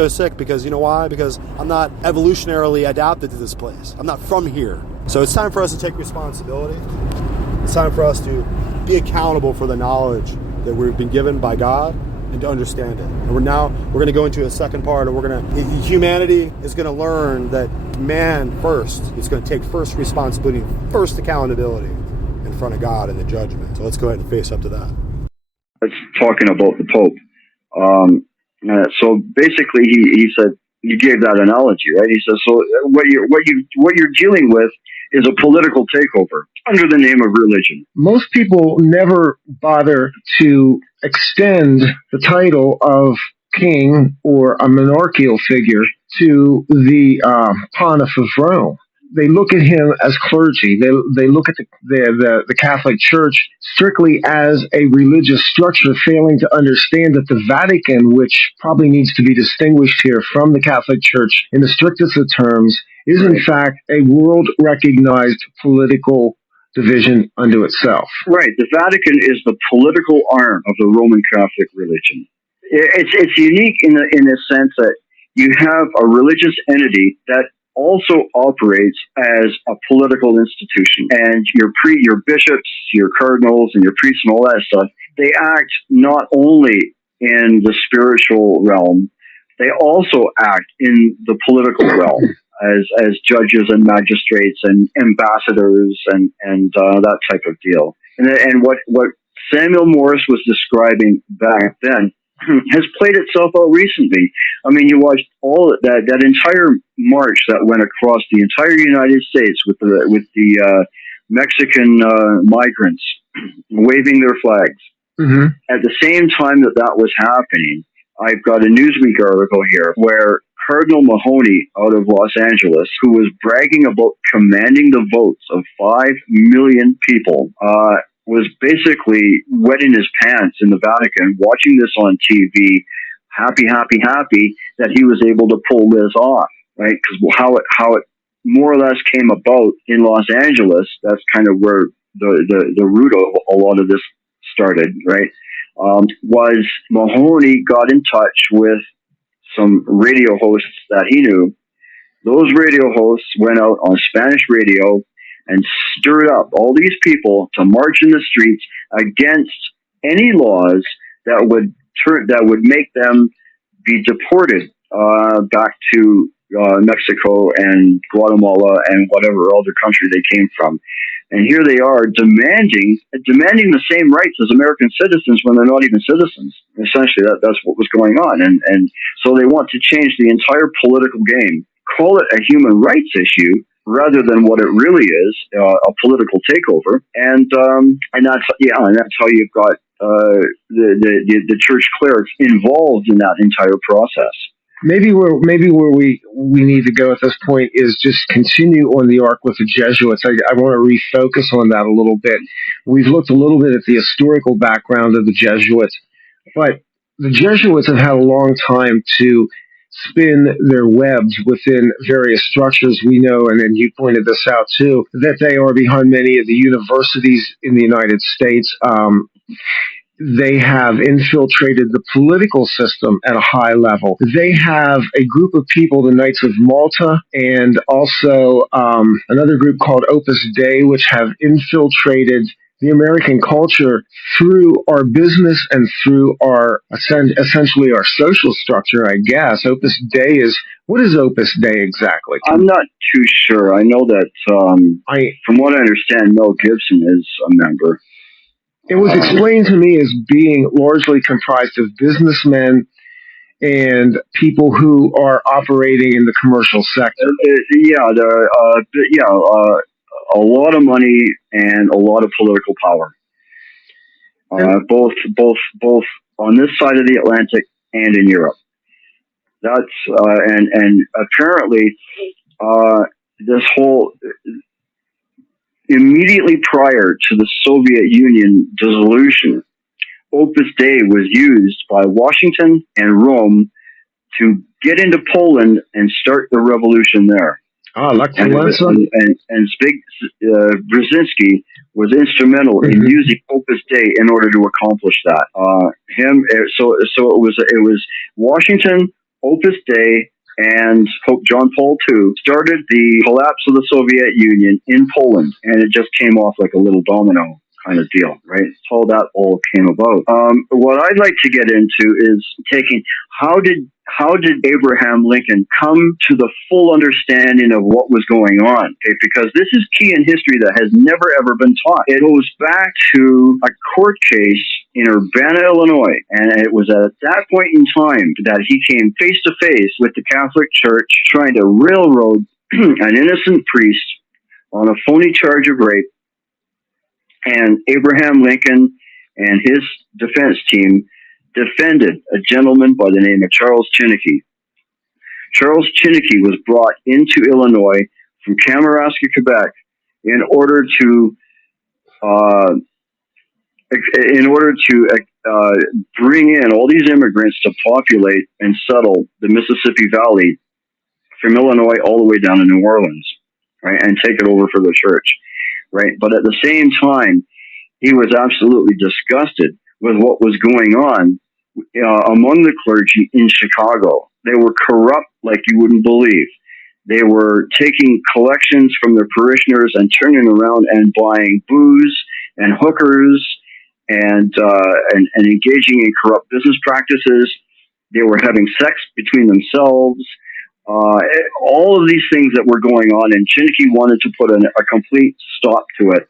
sick because you know why? Because I'm not evolutionarily adapted to this place. I'm not from here. So it's time for us to take responsibility. It's time for us to be accountable for the knowledge that we've been given by God and to understand it. And we're going to go into a second part, and humanity is going to learn that man first is going to take first responsibility, first accountability in front of God in the judgment. So let's go ahead and face up to that. It's talking about the Pope. So basically, he said, you gave that analogy, right? He says, so what you're dealing with is a political takeover under the name of religion. Most people never bother to extend the title of king or a monarchical figure to the Pontiff of Rome. They look at him as clergy. They look at the Catholic Church strictly as a religious structure, failing to understand that the Vatican, which probably needs to be distinguished here from the Catholic Church in the strictest of terms, is in fact a world-recognized political division unto itself. Right. The Vatican is the political arm of the Roman Catholic religion. It's unique in the sense that you have a religious entity that also operates as a political institution, and your bishops, your cardinals, and your priests and all that stuff, they act not only in the spiritual realm, they also act in the political realm as judges and magistrates and ambassadors and that type of deal. And what Samuel Morris was describing back then has played itself out recently. I mean, you watched all that entire march that went across the entire United States with the Mexican migrants waving their flags. Mm-hmm. At the same time that was happening, I've got a Newsweek article here where Cardinal Mahoney out of Los Angeles, who was bragging about commanding the votes of 5 million people, was basically wetting his pants in the Vatican, watching this on TV, happy that he was able to pull this off, right? Because how it more or less came about in Los Angeles, that's kind of where the root of a lot of this started, right? Was Mahoney got in touch with some radio hosts that he knew. Those radio hosts went out on Spanish radio and stirred up all these people to march in the streets against any laws that would make them be deported back to Mexico and Guatemala and whatever other country they came from. And here they are demanding the same rights as American citizens when they're not even citizens. Essentially, that's what was going on. And so they want to change the entire political game, call it a human rights issue rather than what it really is, a political takeover. And that's how you've got the church clerics involved in that entire process. Maybe where we need to go at this point is just continue on the arc with the Jesuits. I want to refocus on that a little bit. We've looked a little bit at the historical background of the Jesuits, but the Jesuits have had a long time to spin their webs within various structures. We know, and then you pointed this out too, that they are behind many of the universities in the United States. They have infiltrated the political system at a high level. They have a group of people, the Knights of Malta, and also another group called Opus Dei, which have infiltrated the American culture through our business and through our essentially our social structure, I guess. What is Opus Dei exactly? I'm not too sure. I know that from what I understand, Mel Gibson is a member. It was explained to me as being largely comprised of businessmen and people who are operating in the commercial sector. A lot of money and a lot of political power, both on this side of the Atlantic and in Europe. That's and apparently this whole. Immediately prior to the Soviet Union dissolution, Opus Dei was used by Washington and Rome to get into Poland and start the revolution there. And Brzezinski was instrumental in using Opus Dei in order to accomplish that. So it was Washington, Opus Dei, and Pope John Paul II started the collapse of the Soviet Union in Poland, and it just came off like a little domino kind of deal, right? That's how that all came about. What I'd like to get into is taking how did Abraham Lincoln come to the full understanding of what was going on? Okay, because this is key in history that has never ever been taught. It goes back to a court case in Urbana, Illinois, and it was at that point in time that he came face to face with the Catholic Church trying to railroad an innocent priest on a phony charge of rape. And Abraham Lincoln and his defense team defended a gentleman by the name of Charles Chinnicky. Charles Chinnicky was brought into Illinois from Kamouraska, Quebec, in order to bring in all these immigrants to populate and settle the Mississippi Valley from Illinois all the way down to New Orleans, right, and take it over for the church, right? But at the same time, he was absolutely disgusted with what was going on among the clergy in Chicago. They were corrupt like you wouldn't believe. They were taking collections from their parishioners and turning around and buying booze and hookers and engaging in corrupt business practices. They were having sex between themselves. All of these things that were going on, and Chinnicky wanted to put a complete stop to it,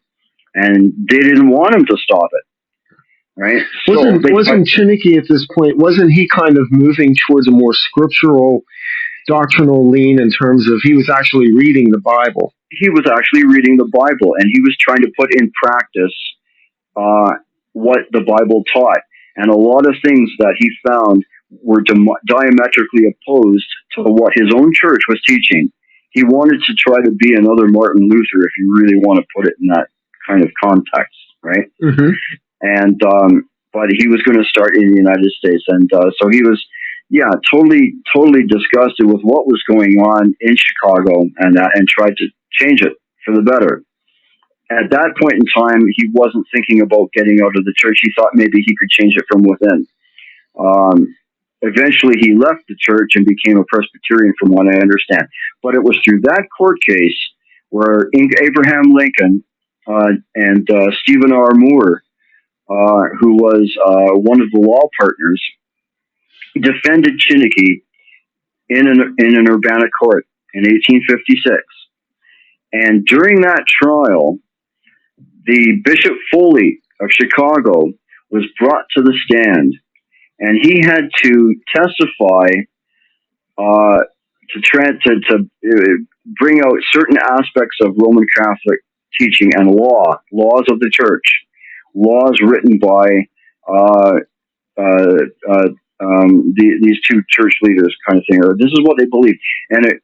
and they didn't want him to stop it. Right? Wasn't Chinnicky at this point? Wasn't he kind of moving towards a more scriptural, doctrinal lean in terms of he was actually reading the Bible? He was actually reading the Bible, and he was trying to put in practice what the Bible taught, and a lot of things that he found were diametrically opposed to what his own church was teaching. He wanted to try to be another Martin Luther, if you really want to put it in that kind of context, right? Mm-hmm. And but he was going to start in the United States, and so he was, totally disgusted with what was going on in Chicago, and tried to change it for the better. At that point in time, he wasn't thinking about getting out of the church. He thought maybe he could change it from within. Eventually, he left the church and became a Presbyterian, from what I understand. But it was through that court case where Abraham Lincoln and Stephen R. Moore, who was one of the law partners, defended Chinnicky in an Urbana court in 1856. And during that trial, the Bishop Foley of Chicago was brought to the stand, and he had to testify to bring out certain aspects of Roman Catholic teaching and laws of the church, laws written by these two church leaders, kind of thing. Or this is what they believe, and it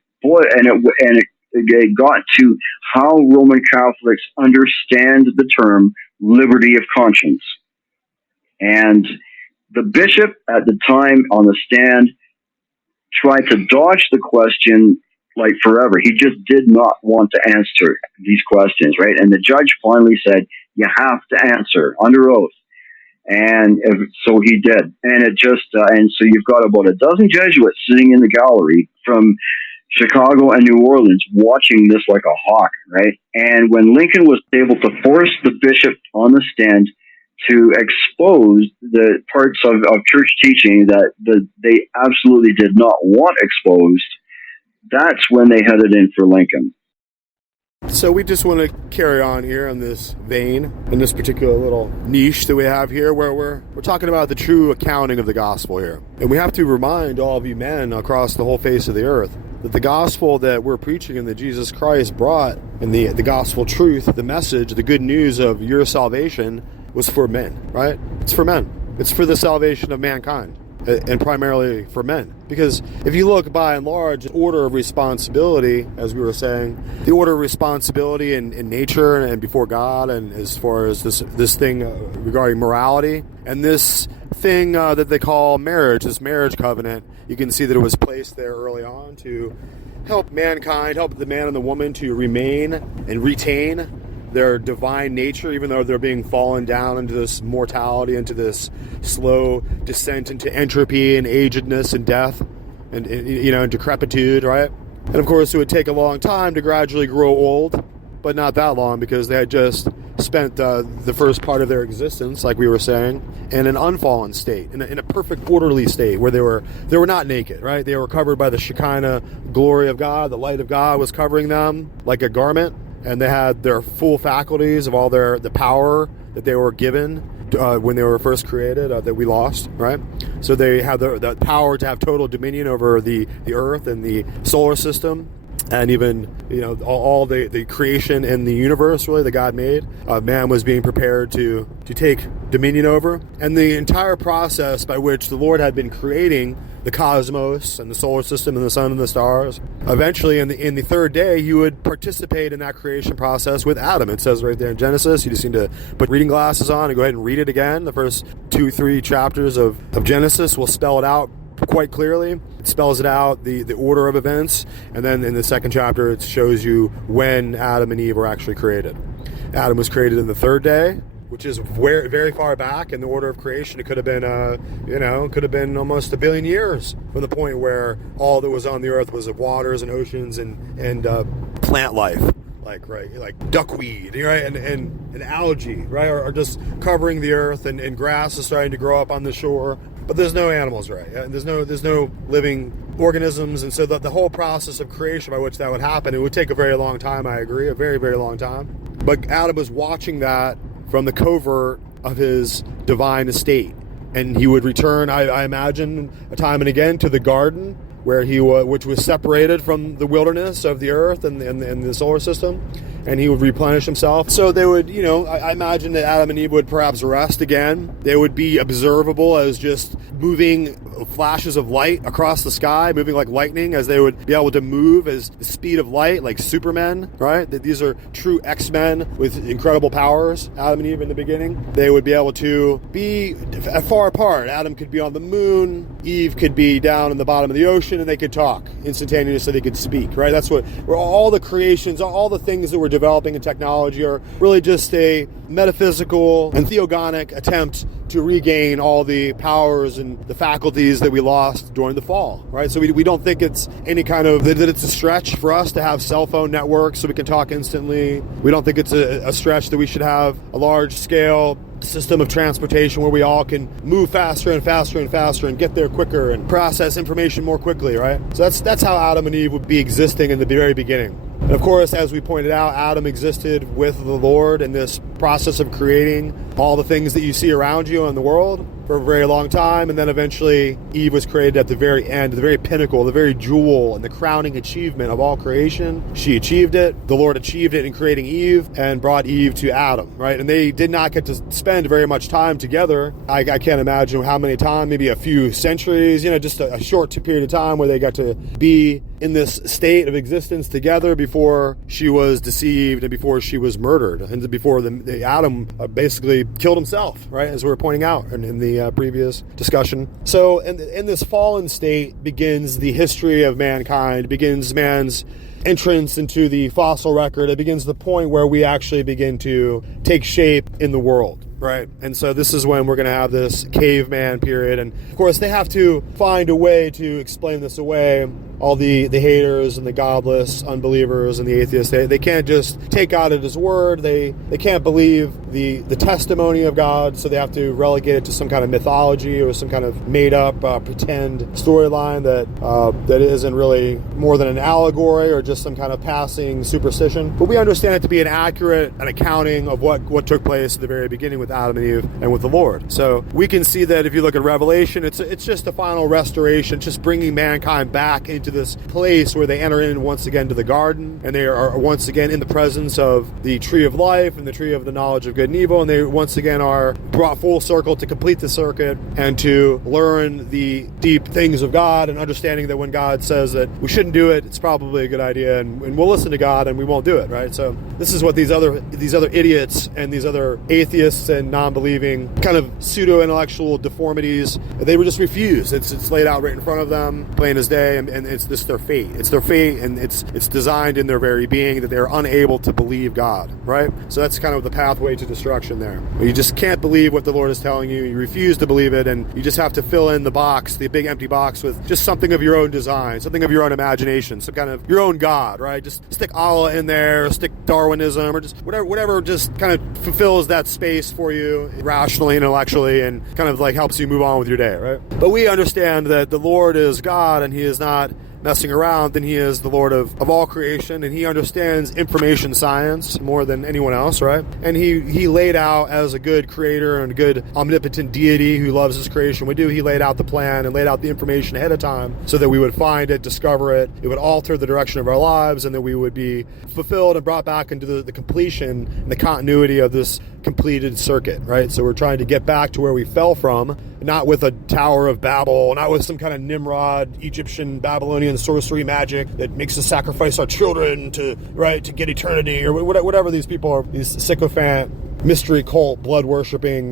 got to how Roman Catholics understand the term liberty of conscience. And the bishop at the time on the stand tried to dodge the question like forever. He just did not want to answer these questions, right? And the judge finally said, you have to answer under oath. And so he did. And and so you've got about a dozen Jesuits sitting in the gallery from Chicago and New Orleans watching this like a hawk, right? And when Lincoln was able to force the bishop on the stand to expose the parts of church teaching that they absolutely did not want exposed, that's when they headed in for Lincoln. So we just want to carry on here in this vein, in this particular little niche that we have here, where we're talking about the true accounting of the gospel here. And we have to remind all of you men across the whole face of the earth that the gospel that we're preaching and that Jesus Christ brought, and the gospel truth, the message, the good news of your salvation was for men, right? It's for men. It's for the salvation of mankind, and primarily for men. Because if you look by and large, the order of responsibility, as we were saying, the order of responsibility in nature and before God, and as far as this thing regarding morality, and this thing that they call marriage, this marriage covenant, you can see that it was placed there early on to help mankind, help the man and the woman to remain and retain their divine nature, even though they're being fallen down into this mortality, into this slow descent into entropy and agedness and death and decrepitude, right? And of course, it would take a long time to gradually grow old, but not that long, because they had just spent the first part of their existence, like we were saying, in an unfallen state, in a perfect orderly state, where they were not naked, right? They were covered by the Shekinah glory of God. The light of God was covering them like a garment. And they had their full faculties of all the power that they were given when they were first created, that we lost, right? So they had the power to have total dominion over the earth and the solar system, and even all the creation in the universe, really, that God made. Man was being prepared to take dominion over, and the entire process by which the Lord had been creating the cosmos and the solar system and the sun and the stars. Eventually, in the third day, he would participate in that creation process with Adam. It says right there in Genesis. You just need to put reading glasses on and go ahead and read it again. The first 2-3 chapters of Genesis will spell it out quite clearly. It spells it out, the order of events, and then in the second chapter it shows you when Adam and Eve were actually created. Adam was created in the third day, which is very, very far back in the order of creation. It could have been almost 1 billion years from the point where all that was on the earth was of waters and oceans and plant life, like duckweed, right, and algae, right, are just covering the earth, and grass is starting to grow up on the shore. But there's no animals, right? And there's no living organisms, and so the whole process of creation by which that would happen, it would take a very long time. I agree, a very, very long time. But Adam was watching that from the covert of his divine estate, and he would return, I imagine, time and again to the garden where which was separated from the wilderness of the earth and the solar system, and he would replenish himself. So they would, I imagine that Adam and Eve would perhaps rest again. They would be observable as just moving flashes of light across the sky, moving like lightning, as they would be able to move as the speed of light, like Supermen, right? That these are true X-Men with incredible powers, Adam and Eve in the beginning. They would be able to be far apart. Adam could be on the moon, Eve could be down in the bottom of the ocean, and they could talk instantaneously, they could speak, right? That's where all the creations, all the things that we're developing in technology are really just a metaphysical and theogonic attempt to regain all the powers and the faculties that we lost during the fall, right? So we don't think it's any kind of, that it's a stretch for us to have cell phone networks so we can talk instantly. We don't think it's a stretch that we should have a large scale system of transportation where we all can move faster and faster and faster and get there quicker and process information more quickly, right? So that's how Adam and Eve would be existing in the very beginning. And of course, as we pointed out, Adam existed with the Lord in this process of creating all the things that you see around you in the world for a very long time, and then eventually Eve was created at the very end, the very pinnacle, the very jewel, and the crowning achievement of all creation. She achieved it. The Lord achieved it in creating Eve and brought Eve to Adam, right? And they did not get to spend very much time together. I can't imagine how many time, maybe a few centuries, just a short period of time where they got to be in this state of existence together before she was deceived and before she was murdered and before the Adam basically killed himself, right, as we were pointing out in the previous discussion. So in this fallen state begins the history of mankind, begins man's entrance into the fossil record. It begins the point where we actually begin to take shape in the world. Right. And so this is when we're going to have this caveman period. And of course, they have to find a way to explain this away. All the haters and the godless unbelievers and the atheists, they can't just take God at his word. They can't believe the testimony of God. So they have to relegate it to some kind of mythology or some kind of made up pretend storyline that isn't really more than an allegory or just some kind of passing superstition. But we understand it to be an accounting of what took place at the very beginning with Adam and Eve and with the Lord. So we can see that if you look at Revelation, it's just a final restoration, just bringing mankind back into this place where they enter in once again to the garden, and they are once again in the presence of the tree of life and the tree of the knowledge of good and evil, and they once again are brought full circle to complete the circuit and to learn the deep things of God, and understanding that when God says that we shouldn't do it, it's probably a good idea, and we'll listen to God and we won't do it, right? So this is what these other idiots and these other atheists and non-believing kind of pseudo-intellectual deformities, they were just refused. It's laid out right in front of them, plain as day, and it's just their fate. It's their fate, and it's designed in their very being that they're unable to believe God, right? So that's kind of the pathway to destruction there. You just can't believe what the Lord is telling you. You refuse to believe it, and you just have to fill in the box, the big empty box, with just something of your own design, something of your own imagination, some kind of your own God, right? Just stick Allah in there, stick Darwinism, or just whatever just kind of fulfills that space for you rationally, intellectually, and kind of like helps you move on with your day, right? But we understand that the Lord is God, and he is not messing around, then he is the Lord of all creation, and he understands information science more than anyone else, right? And he laid out, as a good creator and a good omnipotent deity who loves his creation would do, he laid out the plan and laid out the information ahead of time so that we would find it, discover it, it would alter the direction of our lives, and that we would be fulfilled and brought back into the completion and the continuity of this completed circuit, right? So we're trying to get back to where we fell from, not with a Tower of Babel, not with some kind of Nimrod, Egyptian, Babylonian sorcery magic that makes us sacrifice our children to get eternity, or whatever these people are, these sycophant, mystery cult, blood-worshipping,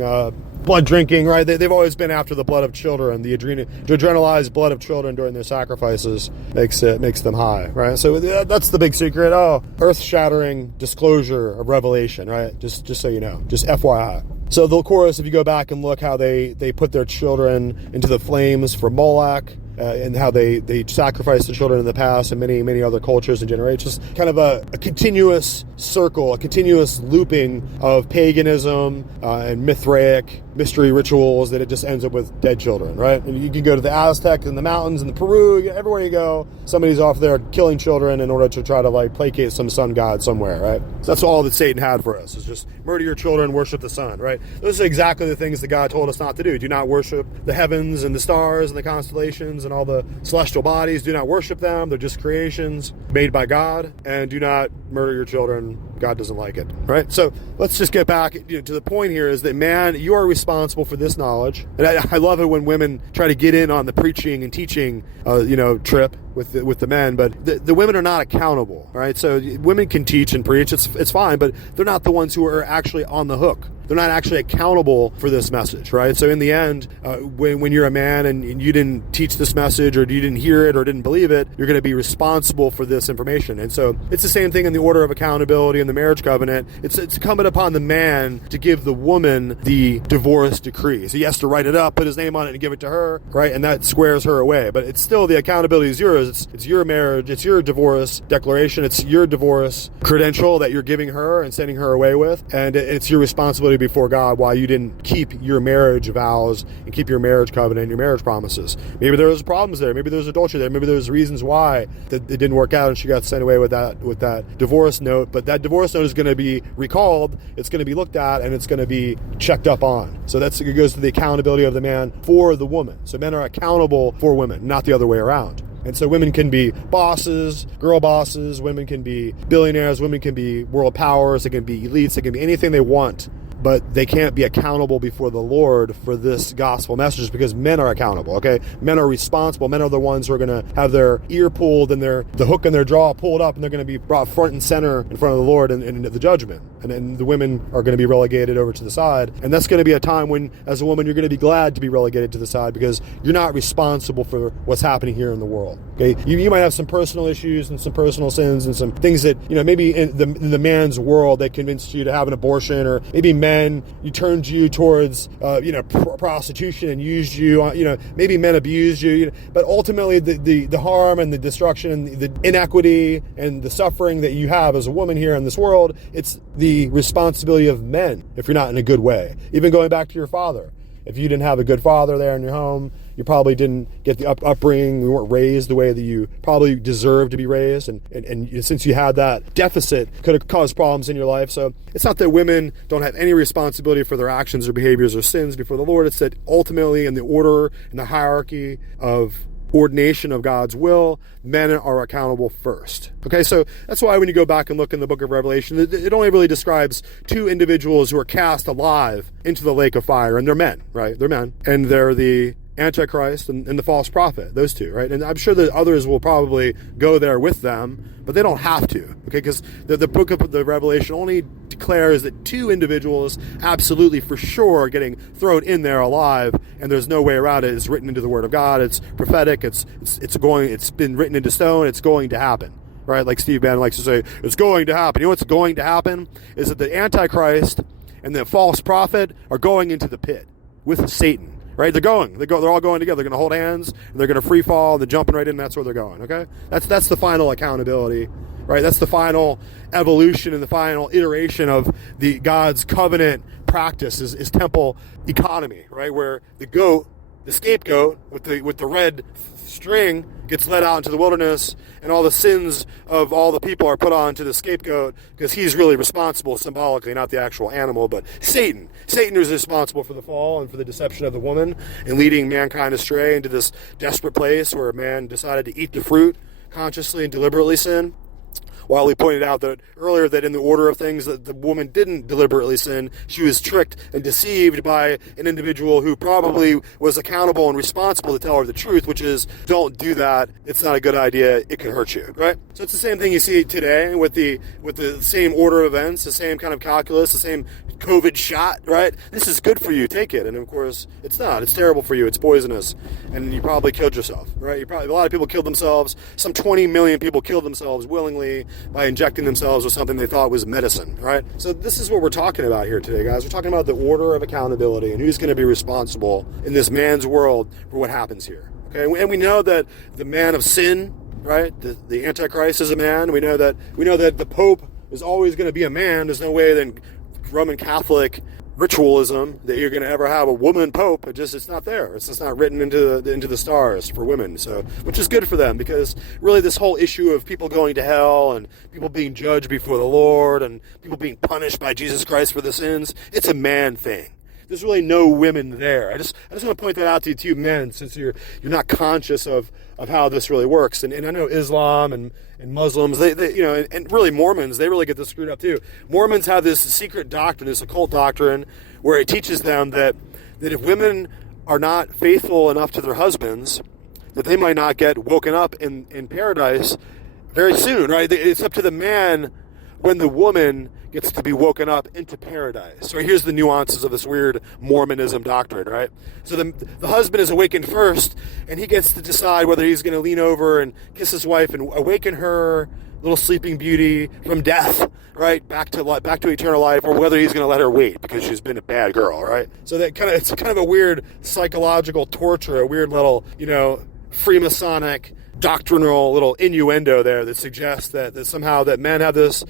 blood drinking, right? They've always been after the blood of children. The adrenalized blood of children during their sacrifices makes them high, right? So that's the big secret. Oh, earth-shattering disclosure of revelation, right? Just so you know, just FYI. So of course, if you go back and look how they put their children into the flames for Moloch, and how they sacrificed the children in the past and many, many other cultures and generations. Kind of a continuous circle, a continuous looping of paganism and Mithraic mystery rituals that it just ends up with dead children, right? And you can go to the Aztec and the mountains and the Peru, everywhere you go, somebody's off there killing children in order to try to placate some sun god somewhere, right? So that's all that Satan had for us, is just murder your children, worship the sun, right? Those are exactly the things that God told us not to do. Do not worship the heavens and the stars and the constellations and all the celestial bodies. Do not worship them. They're just creations made by God. And do not murder your children. God doesn't like it, right? So let's just get back to the point here, is that, man, you are responsible for this knowledge. And I love it when women try to get in on the preaching and teaching trip with the men, but the women are not accountable, right? So women can teach and preach, it's fine, but they're not the ones who are actually on the hook. They're not actually accountable for this message, right? So in the end, when you're a man and you didn't teach this message, or you didn't hear it or didn't believe it, you're going to be responsible for this information. And so it's the same thing in the order of accountability in the marriage covenant. It's incumbent upon the man to give the woman the divorce decree. So he has to write it up, put his name on it, and give it to her, right? And that squares her away. But it's still, the accountability is yours. yours. It's your marriage. It's your divorce declaration. It's your divorce credential that you're giving her and sending her away with. And it's your responsibility before God why you didn't keep your marriage vows and keep your marriage covenant and your marriage promises. Maybe there was problems there. Maybe there was adultery there. Maybe there was reasons why that it didn't work out and she got sent away with that divorce note. But that divorce note is going to be recalled. It's going to be looked at and it's going to be checked up on. So it goes to the accountability of the man for the woman. So men are accountable for women, not the other way around. And so women can be bosses, girl bosses, women can be billionaires, women can be world powers, they can be elites, they can be anything they want. But they can't be accountable before the Lord for this gospel message because men are accountable, okay? Men are responsible. Men are the ones who are going to have their ear pulled and the hook in their jaw pulled up, and they're going to be brought front and center in front of the Lord in the judgment. And then the women are going to be relegated over to the side. And that's going to be a time when, as a woman, you're going to be glad to be relegated to the side because you're not responsible for what's happening here in the world, okay? You might have some personal issues and some personal sins and some things that, maybe in the man's world that convinced you to have an abortion, or maybe men turned you towards prostitution and used you, maybe men abused you, but ultimately the harm and the destruction and the inequity and the suffering that you have as a woman here in this world, it's the responsibility of men if you're not in a good way. Even going back to your father, if you didn't have a good father there in your home, you probably didn't get the upbringing, you weren't raised the way that you probably deserved to be raised, and since you had that deficit, could have caused problems in your life. So it's not that women don't have any responsibility for their actions or behaviors or sins before the Lord. It's that ultimately in the order and the hierarchy of ordination of God's will, men are accountable first. Okay, so that's why when you go back and look in the book of Revelation, it only really describes two individuals who are cast alive into the lake of fire, and they're men, right? They're men, and they're the Antichrist and the false prophet, those two, right? And I'm sure that others will probably go there with them, but they don't have to, okay? Because the book of the Revelation only declares that two individuals absolutely for sure are getting thrown in there alive, and there's no way around it. It's written into the Word of God. It's prophetic. It's been written into stone. It's going to happen, right? Like Steve Bannon likes to say, it's going to happen. You know what's going to happen is that the Antichrist and the false prophet are going into the pit with Satan. Right? They're all going together. They're going to hold hands, and they're going to free fall, they're jumping right in, and that's where they're going, okay? That's the final accountability, right? That's the final evolution and the final iteration of the God's covenant practice is temple economy, right? Where the scapegoat with the red string gets led out into the wilderness, and all the sins of all the people are put on to the scapegoat because he's really responsible symbolically, not the actual animal, but Satan. Satan is responsible for the fall and for the deception of the woman and leading mankind astray into this desperate place where man decided to eat the fruit consciously and deliberately sin. While he pointed out that earlier that in the order of things that the woman didn't deliberately sin, she was tricked and deceived by an individual who probably was accountable and responsible to tell her the truth, which is, don't do that. It's not a good idea. It can hurt you, right? So it's the same thing you see today with the same order of events, the same kind of calculus, the same COVID shot, right? This is good for you. Take it. And of course, it's not. It's terrible for you. It's poisonous. And you probably killed yourself, right? A lot of people killed themselves. Some 20 million people killed themselves willingly by injecting themselves with something they thought was medicine, right? So this is what we're talking about here today, guys. We're talking about the order of accountability and who's going to be responsible in this man's world for what happens here. Okay, and we know that the man of sin, right? The Antichrist is a man. We know that the Pope is always going to be a man. There's no way that Roman Catholic ritualism that you're going to ever have a woman pope. It's not there. It's just not written into the stars for women. So, which is good for them, because really this whole issue of people going to hell and people being judged before the Lord and people being punished by Jesus Christ for the sins, it's a man thing. There's really no women there. I just want to point that out to you two men, since you're not conscious of how this really works. And I know Islam and Muslims, they and really Mormons, they really get this screwed up too. Mormons have this secret doctrine, this occult doctrine, where it teaches them that if women are not faithful enough to their husbands, that they might not get woken up in paradise very soon, right? It's up to the man when the woman gets to be woken up into paradise. So here's the nuances of this weird Mormonism doctrine, right? So the husband is awakened first, and he gets to decide whether he's going to lean over and kiss his wife and awaken her, little sleeping beauty, from death, right, back to eternal life, or whether he's going to let her wait because she's been a bad girl, right? So it's kind of a weird psychological torture, a weird little, Freemasonic doctrinal little innuendo there that suggests that somehow that men have this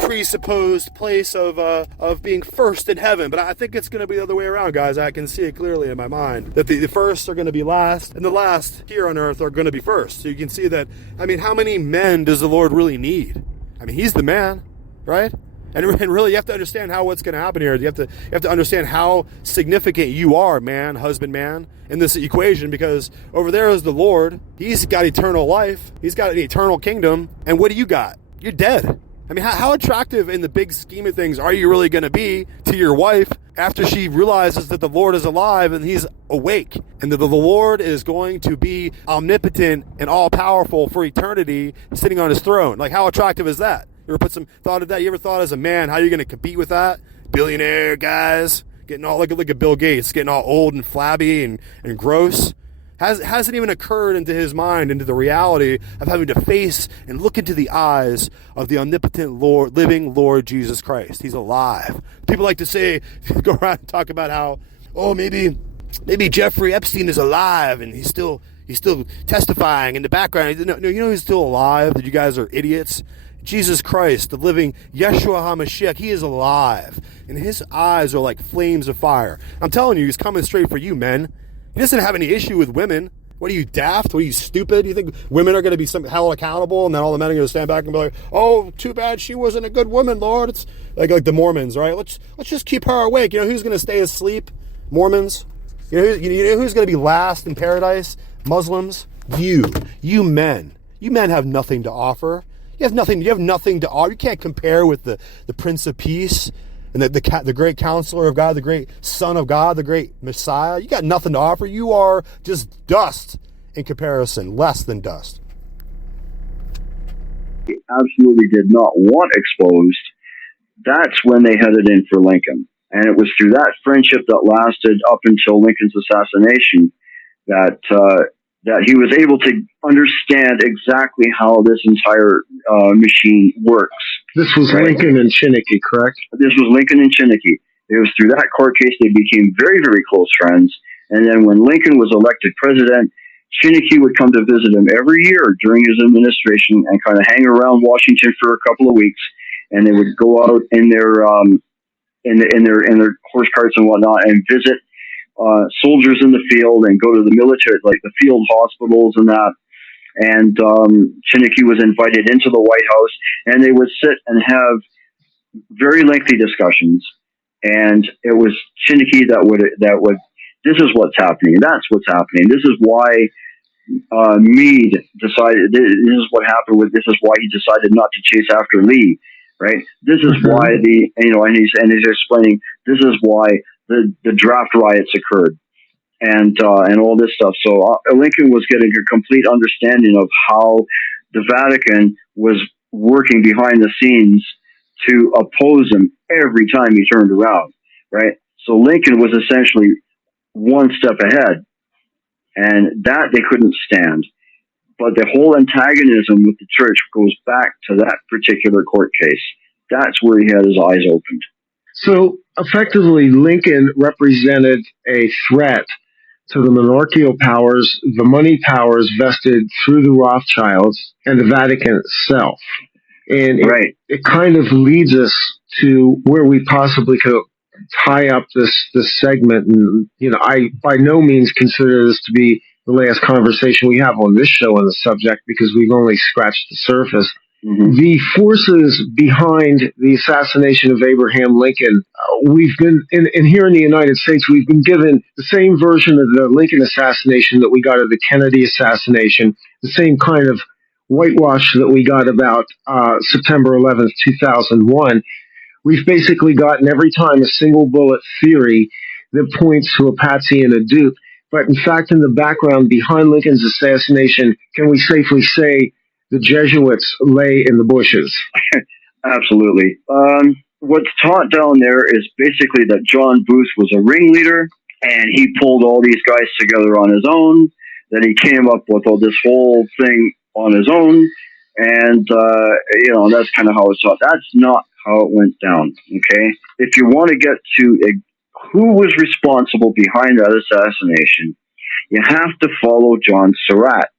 presupposed place of being first in heaven. But I think it's going to be the other way around, guys. I can see it clearly in my mind that the first are going to be last, and the last here on earth are going to be first. So you can see that. I mean, how many men does the Lord really need? I mean, he's the man, right? And really, you have to understand what's going to happen here. You have to understand how significant you are, man, husband, man, in this equation, because over there is the Lord. He's got eternal life. He's got an eternal kingdom. And what do you got? You're dead. I mean, how attractive in the big scheme of things are you really going to be to your wife after she realizes that the Lord is alive and he's awake, and that the Lord is going to be omnipotent and all-powerful for eternity, sitting on his throne? Like, how attractive is that? You ever put some thought of that? You ever thought as a man, how are you going to compete with that? Billionaire guys getting all, look at Bill Gates, getting all old and flabby and gross. Hasn't even occurred into his mind, into the reality of having to face and look into the eyes of the omnipotent Lord, living Lord Jesus Christ. He's alive. People like to say, go around and talk about how, oh, maybe Jeffrey Epstein is alive and he's still testifying in the background. No, you know he's still alive, that you guys are idiots. Jesus Christ, the living Yeshua HaMashiach, he is alive. And his eyes are like flames of fire. I'm telling you, he's coming straight for you, men. He doesn't have any issue with women. What are you, daft? What are you, stupid? You think women are going to be some hell accountable, and then all the men are going to stand back and be like, oh, too bad she wasn't a good woman, Lord. It's like the Mormons, right? Let's just keep her awake. You know who's going to stay asleep? Mormons. You know who's going to be last in paradise? Muslims. You men. You men have nothing to offer. You have nothing to offer. You can't compare with the Prince of Peace and the great Counselor of God, the great Son of God, the great Messiah. You got nothing to offer. You are just dust in comparison, less than dust. He absolutely did not want exposed. That's when they headed in for Lincoln. And it was through that friendship that lasted up until Lincoln's assassination that he was able to understand exactly how this entire machine works. This was right? Lincoln and Chinnicky, correct? This was Lincoln and Chinnicky. It was through that court case they became very, very close friends. And then when Lincoln was elected president, Chinnicky would come to visit him every year during his administration and kind of hang around Washington for a couple of weeks. And they would go out in their horse carts and whatnot and visit soldiers in the field and go to the military, like the field hospitals and that. And Chinnicky was invited into the White House, and they would sit and have very lengthy discussions. And it was Chinnicky that would, this is what's happening. That's what's happening. This is why Meade decided, this is what happened with, this is why he decided not to chase after Lee, right? This is why and he's explaining, this is why the draft riots occurred, and all this stuff. So Lincoln was getting a complete understanding of how the Vatican was working behind the scenes to oppose him every time he turned around, right? So Lincoln was essentially one step ahead, and that they couldn't stand. But the whole antagonism with the church goes back to that particular court case. That's where he had his eyes opened. So effectively, Lincoln represented a threat to the monarchical powers, the money powers vested through the Rothschilds and the Vatican itself. And right. it kind of leads us to where we possibly could tie up this segment. And, you know, I by no means consider this to be the last conversation we have on this show on the subject, because we've only scratched the surface. Mm-hmm. The forces behind the assassination of Abraham Lincoln, we've been, here in the United States, we've been given the same version of the Lincoln assassination that we got of the Kennedy assassination, the same kind of whitewash that we got about September 11th, 2001. We've basically gotten every time a single bullet theory that points to a patsy and a dupe. But in fact, in the background behind Lincoln's assassination, can we safely say the Jesuits lay in the bushes? Absolutely. What's taught down there is basically that John Booth was a ringleader, and he pulled all these guys together on his own. Then he came up with all this whole thing on his own, and that's kind of how it's taught. That's not how it went down. Okay, if you want to get to who was responsible behind that assassination, you have to follow John Surratt.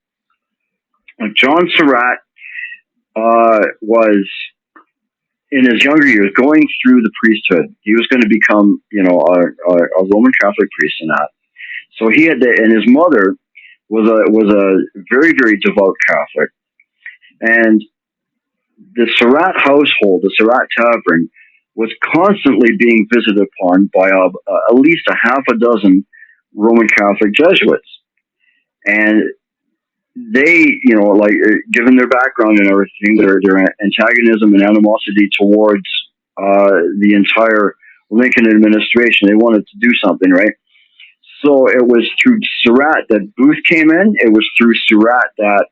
John Surratt was, in his younger years, going through the priesthood. He was going to become, a Roman Catholic priest in that. So he had and his mother was a very, very devout Catholic. And the Surratt household, the Surratt Tavern, was constantly being visited upon by at least a half a dozen Roman Catholic Jesuits. And they, given their background and everything, their antagonism and animosity towards the entire Lincoln administration, they wanted to do something, right? So it was through Surratt that Booth came in. It was through Surratt that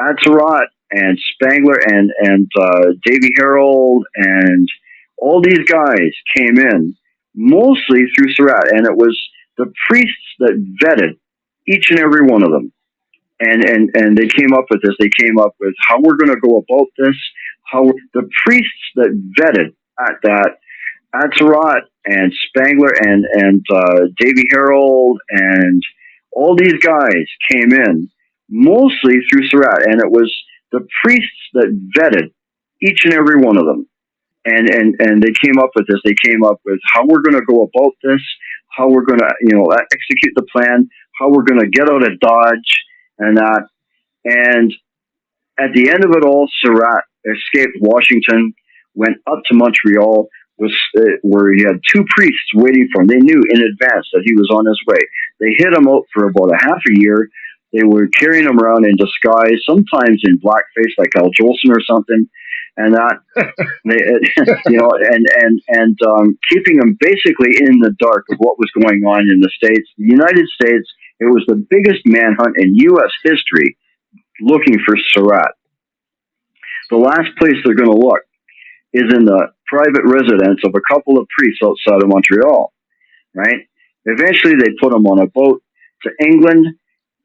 Atzerodt and Spangler and Davy Harold and all these guys came in, mostly through Surratt. And it was the priests that vetted each and every one of them. And they came up with this. They came up with how we're going to go about this, how the priests that vetted at that, Atzerodt and Spangler and Davy Harold and all these guys came in mostly through Surratt, and it was the priests that vetted each and every one of them. And they came up with this. They came up with how we're going to go about this, how we're going to execute the plan, how we're going to get out of Dodge and that. And at the end of it all, Surratt escaped Washington, went up to Montreal, where he had two priests waiting for him. They knew in advance that he was on his way. They hid him out for about a half a year. They were carrying him around in disguise, sometimes in blackface, like Al Jolson or something, and that, keeping him basically in the dark of what was going on in the States. The United States, it was the biggest manhunt in U.S. history looking for Surratt. The last place they're going to look is in the private residence of a couple of priests outside of Montreal, right? Eventually, they put him on a boat to England.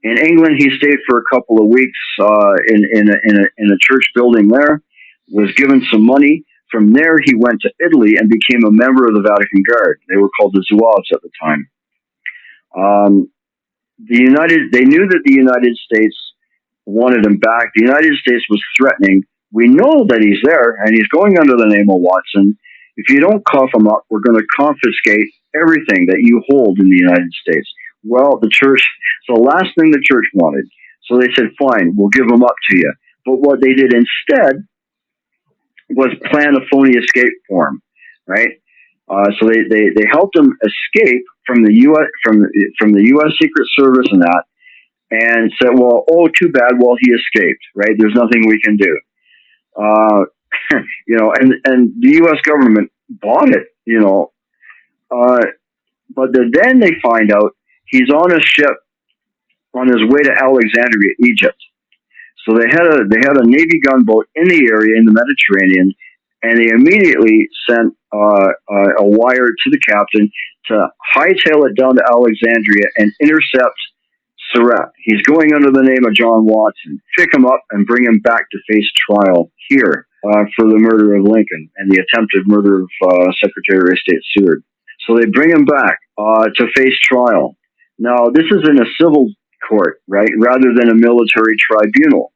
In England, he stayed for a couple of weeks in a church building there, was given some money. From there, he went to Italy and became a member of the Vatican Guard. They were called the Zouaves at the time. They knew that the United States wanted him back. The United States was threatening. We know that he's there, and he's going under the name of Watson. If you don't cough him up, we're going to confiscate everything that you hold in the United States. Well, the church, it's the last thing the church wanted. So they said, fine, we'll give him up to you. But what they did instead was plan a phony escape for him, right? So they helped him escape from the U.S. from the U.S. Secret Service and that, and said, well, oh, too bad. Well, he escaped, right? There's nothing we can do. And the U.S. government bought it, but then they find out he's on a ship on his way to Alexandria, Egypt. So they had a Navy gunboat in the area in the Mediterranean, and they immediately sent a wire to the captain to hightail it down to Alexandria and intercept Surratt. He's going under the name of John Watson. Pick him up and bring him back to face trial here for the murder of Lincoln and the attempted murder of Secretary of State Seward. So they bring him back to face trial. Now, this is in a civil court, right, rather than a military tribunal.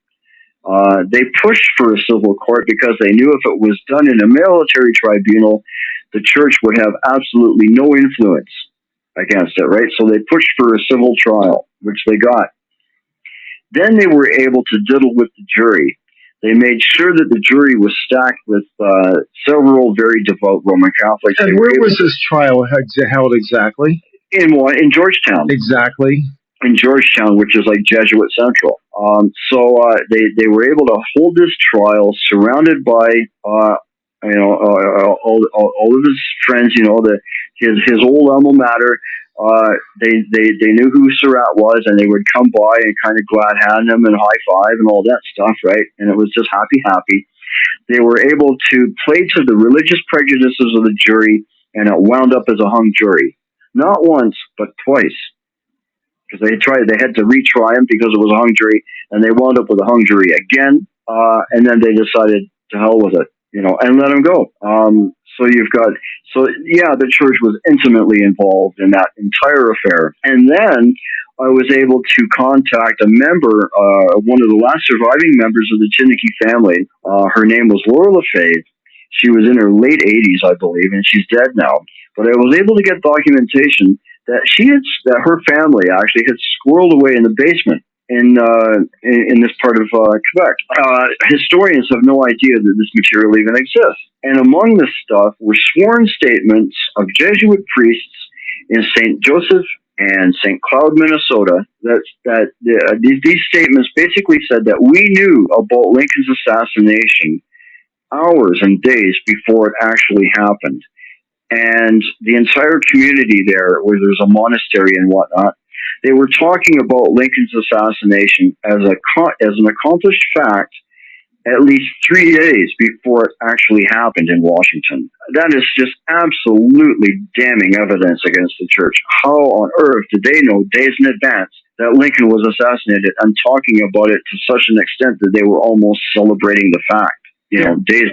They pushed for a civil court because they knew if it was done in a military tribunal, the church would have absolutely no influence against it, right? So they pushed for a civil trial, which they got. Then they were able to diddle with the jury. They made sure that the jury was stacked with several very devout Roman Catholics. And where was this trial held exactly? In Georgetown. Exactly. In Georgetown, which is like Jesuit Central. So they were able to hold this trial surrounded by all of his friends. His old alma mater. They knew who Surratt was, and they would come by and kind of glad hand him and high five and all that stuff, right? And it was just happy. They were able to play to the religious prejudices of the jury, and it wound up as a hung jury, not once but twice. Because they had to retry him because it was a hung jury, and they wound up with a hung jury again, and then they decided to hell with it, and let him go. The church was intimately involved in that entire affair. And then I was able to contact a member, one of the last surviving members of the Chinnicky family. Her name was Laura LaFave. She was in her late 80s, I believe, and she's dead now. But I was able to get documentation that that her family actually had squirreled away in the basement in this part of Quebec. Historians have no idea that this material even exists. And among this stuff were sworn statements of Jesuit priests in St. Joseph and St. Cloud, Minnesota, these statements basically said that we knew about Lincoln's assassination hours and days before it actually happened. And the entire community there, where there's a monastery and whatnot, they were talking about Lincoln's assassination as an accomplished fact at least 3 days before it actually happened in Washington. That is just absolutely damning evidence against the church. How on earth did they know days in advance that Lincoln was assassinated and talking about it to such an extent that they were almost celebrating the fact, days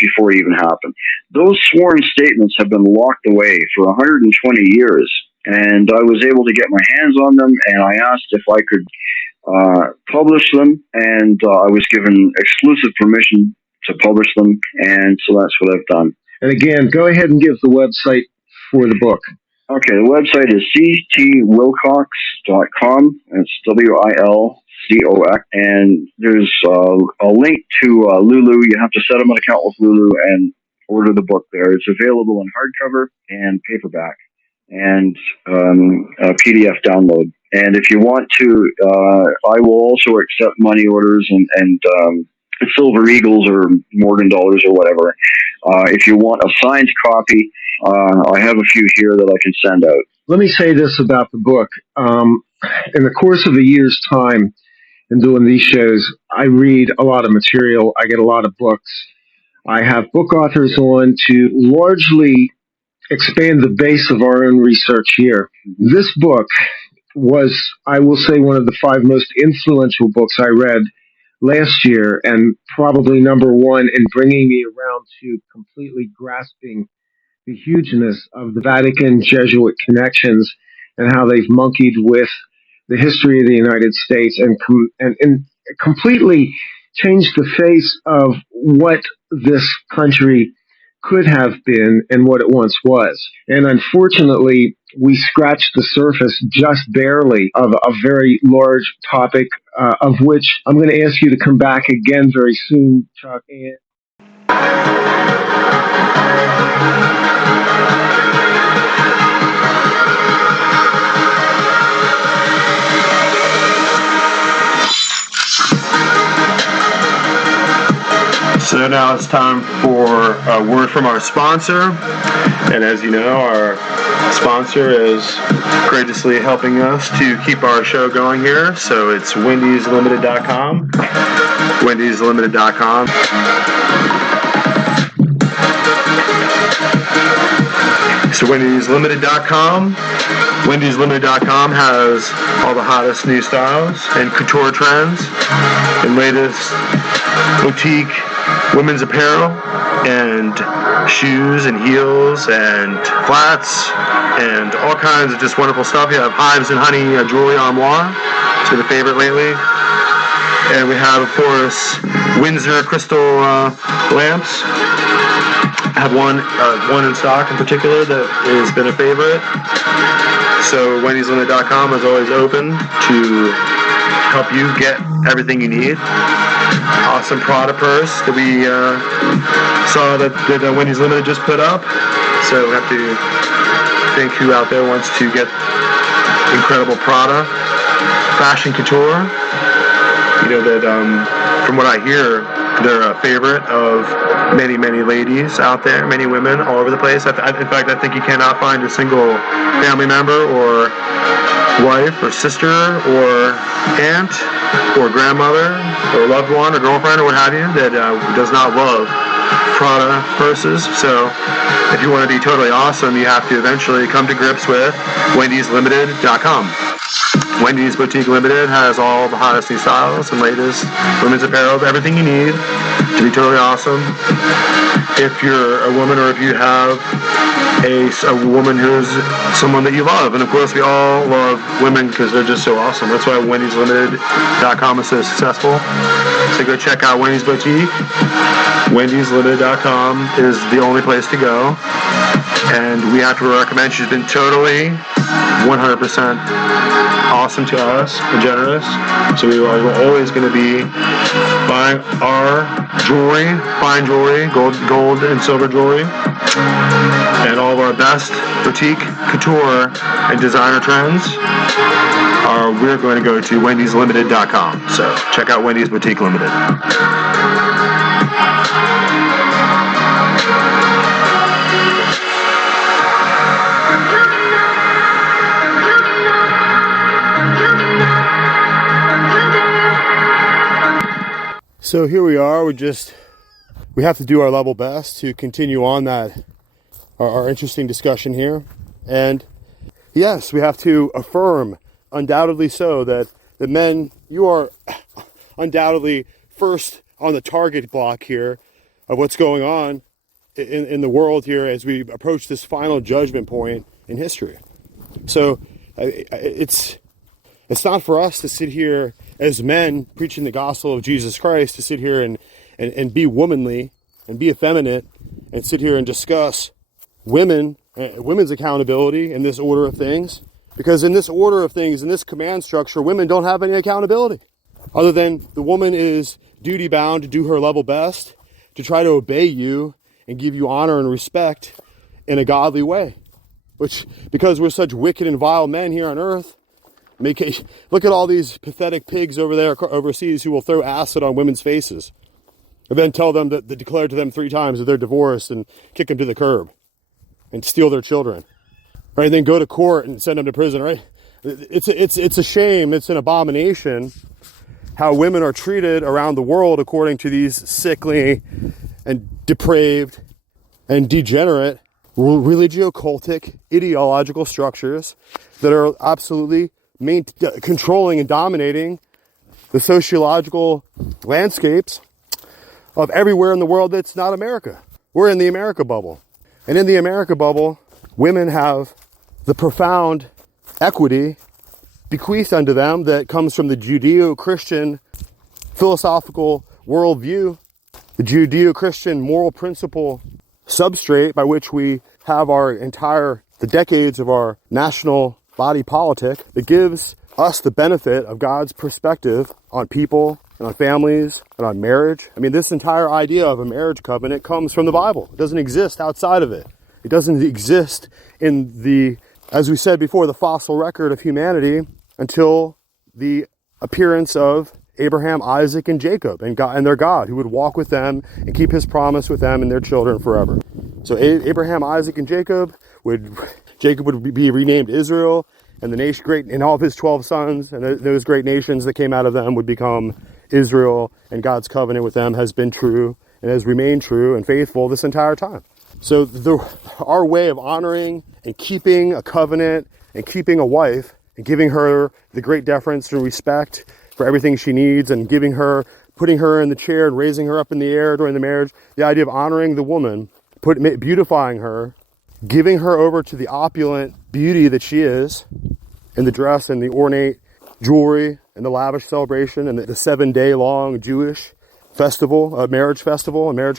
before it even happened? Those sworn statements have been locked away for 120 years, and I was able to get my hands on them, and I asked if I could publish them, and I was given exclusive permission to publish them, and so that's what I've done. And again, go ahead and give the website for the book. Okay, the website is ctwilcox.com. It's WILCOX, and there's a link to Lulu. You have to set up an account with Lulu and order the book there. It's available in hardcover and paperback and a PDF download. And if you want to, I will also accept money orders and Silver Eagles or Morgan dollars or whatever. If you want a signed copy, I have a few here that I can send out. Let me say this about the book. In the course of a year's time in doing these shows, I read a lot of material. I get a lot of books. I have book authors on to largely expand the base of our own research here. This book was, I will say, one of the 5 most influential books I read last year, and probably number one in bringing me around to completely grasping the hugeness of the Vatican Jesuit connections and how they've monkeyed with the history of the United States and completely changed the face of what this country could have been and what it once was. And unfortunately, we scratched the surface just barely of a very large topic, of which I'm going to ask you to come back again very soon, Chuck. So now it's time for a word from our sponsor. And as you know, our sponsor is graciously helping us to keep our show going here. So it's wendyslimited.com. wendyslimited.com. So wendyslimited.com. wendyslimited.com has all the hottest new styles and couture trends and latest boutique women's apparel and shoes and heels and flats and all kinds of just wonderful stuff. You have Hives and Honey jewelry armoire. It's been a favorite lately. And we have, of course, Windsor crystal lamps. I have one in stock in particular that has been a favorite. So wendyslimited.com is always open to help you get everything you need. Awesome Prada purse that we saw that Wendy's Limited just put up. So we have to think who out there wants to get incredible Prada fashion couture. You know that from what I hear, they're a favorite of many, many ladies out there, many women all over the place. In fact, I think you cannot find a single family member or wife or sister or aunt or grandmother or loved one or girlfriend or what have you that does not love Prada purses. So if you want to be totally awesome, you have to eventually come to grips with wendyslimited.com. Wendy's Boutique Limited has all the hottest new styles and latest women's apparel, everything you need to be totally awesome. If you're a woman or if you have a woman who's someone that you love. And of course, we all love women because they're just so awesome. That's why Wendy'sLimited.com is so successful. So go check out Wendy's Boutique. Wendy'sLimited.com is the only place to go. And we have to recommend, she's been totally 100% awesome to us and generous. So we're always going to be buying our jewelry, fine jewelry, gold and silver jewelry, and all of our best boutique, couture, and designer trends. We're going to go to Wendy'sLimited.com. So check out Wendy's Boutique Limited. So here we are. We have to do our level best to continue on that our interesting discussion here. And yes, we have to affirm, undoubtedly so, that the men, you are undoubtedly first on the target block here of what's going on in the world here as we approach this final judgment point in history. So it's not for us to sit here as men preaching the gospel of Jesus Christ, to sit here and be womanly and be effeminate and sit here and discuss women's accountability in this order of things. Because in this order of things, in this command structure, women don't have any accountability other than the woman is duty bound to do her level best to try to obey you and give you honor and respect in a godly way. Which, because we're such wicked and vile men here on earth, look at all these pathetic pigs over there overseas who will throw acid on women's faces and then tell them that they declare to them 3 times that they're divorced and kick them to the curb and steal their children, right? And then go to court and send them to prison, right? It's a shame. It's an abomination how women are treated around the world according to these sickly and depraved and degenerate religio-cultic ideological structures that are absolutely controlling and dominating the sociological landscapes of everywhere in the world that's not America. We're in the America bubble. And in the America bubble, women have the profound equity bequeathed unto them that comes from the Judeo-Christian philosophical worldview, the Judeo-Christian moral principle substrate by which we have the decades of our national body politic that gives us the benefit of God's perspective on people and on families and on marriage. I mean, this entire idea of a marriage covenant comes from the Bible. It doesn't exist outside of it. It doesn't exist in the, as we said before, the fossil record of humanity until the appearance of Abraham, Isaac, and Jacob and God, and their God, who would walk with them and keep his promise with them and their children forever. So Abraham, Isaac, and Jacob would be renamed Israel, and the nation great, and all of his 12 sons, and those great nations that came out of them would become Israel, and God's covenant with them has been true and has remained true and faithful this entire time. So our way of honoring and keeping a covenant and keeping a wife and giving her the great deference and respect for everything she needs and putting her in the chair and raising her up in the air during the marriage, the idea of honoring the woman, beautifying her, giving her over to the opulent beauty that she is in the dress and the ornate jewelry and the lavish celebration and the 7-day long Jewish festival, a marriage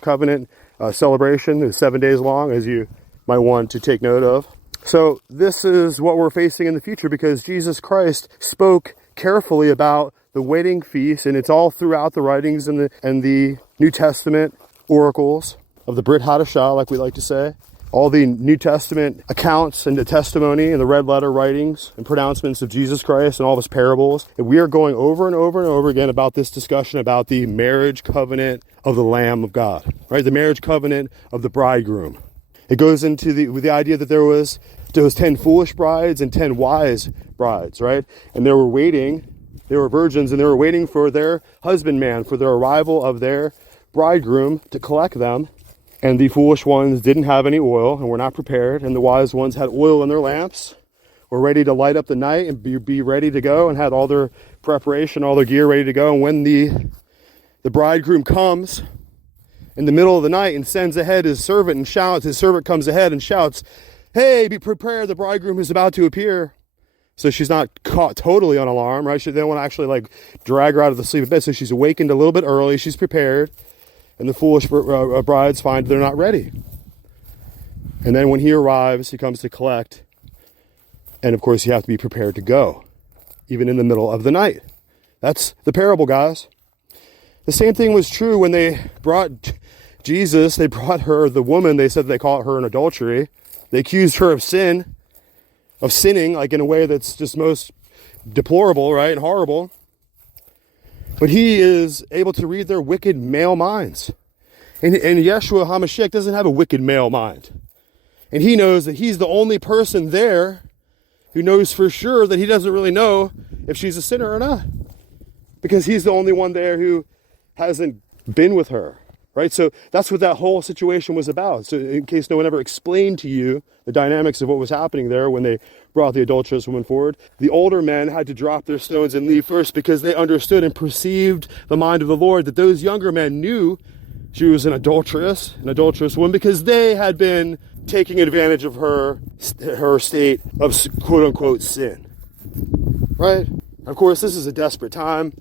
covenant celebration is 7 days long, as you might want to take note of. So this is what we're facing in the future because Jesus Christ spoke carefully about the wedding feast, and it's all throughout the writings and the New Testament oracles of the Brit Hadashah, like we like to say. All the New Testament accounts and the testimony and the red letter writings and pronouncements of Jesus Christ and all of his parables. And we are going over and over and over again about this discussion about the marriage covenant of the Lamb of God, right? The marriage covenant of the bridegroom. It goes into the idea that there was 10 foolish brides and 10 wise brides, right? And they were virgins, and they were waiting for their husbandman, for their arrival of their bridegroom to collect them. And the foolish ones didn't have any oil and were not prepared. And the wise ones had oil in their lamps, were ready to light up the night and be ready to go, and had all their preparation, all their gear ready to go. And when the bridegroom comes in the middle of the night and sends ahead his servant and shouts, his servant comes ahead and shouts, hey, be prepared, the bridegroom is about to appear. So she's not caught totally on alarm, right? They don't want to actually like drag her out of the sleep bed. So she's awakened a little bit early. She's prepared. And the foolish brides find they're not ready. And then when he arrives, he comes to collect. And of course, you have to be prepared to go, even in the middle of the night. That's the parable, guys. The same thing was true when they brought Jesus. They brought her, the woman, they said they caught her in adultery. They accused her of sin. Of sinning, like in a way that's just most deplorable, right, and horrible. But he is able to read their wicked male minds. And Yeshua HaMashiach doesn't have a wicked male mind. And he knows that he's the only person there who knows for sure that he doesn't really know if she's a sinner or not. Because he's the only one there who hasn't been with her. Right? So that's what that whole situation was about. So in case no one ever explained to you the dynamics of what was happening there when they brought the adulterous woman forward, the older men had to drop their stones and leave first because they understood and perceived the mind of the Lord, that those younger men knew she was an adulterous woman, because they had been taking advantage of her state of quote unquote sin. Right? Of course, this is a desperate time.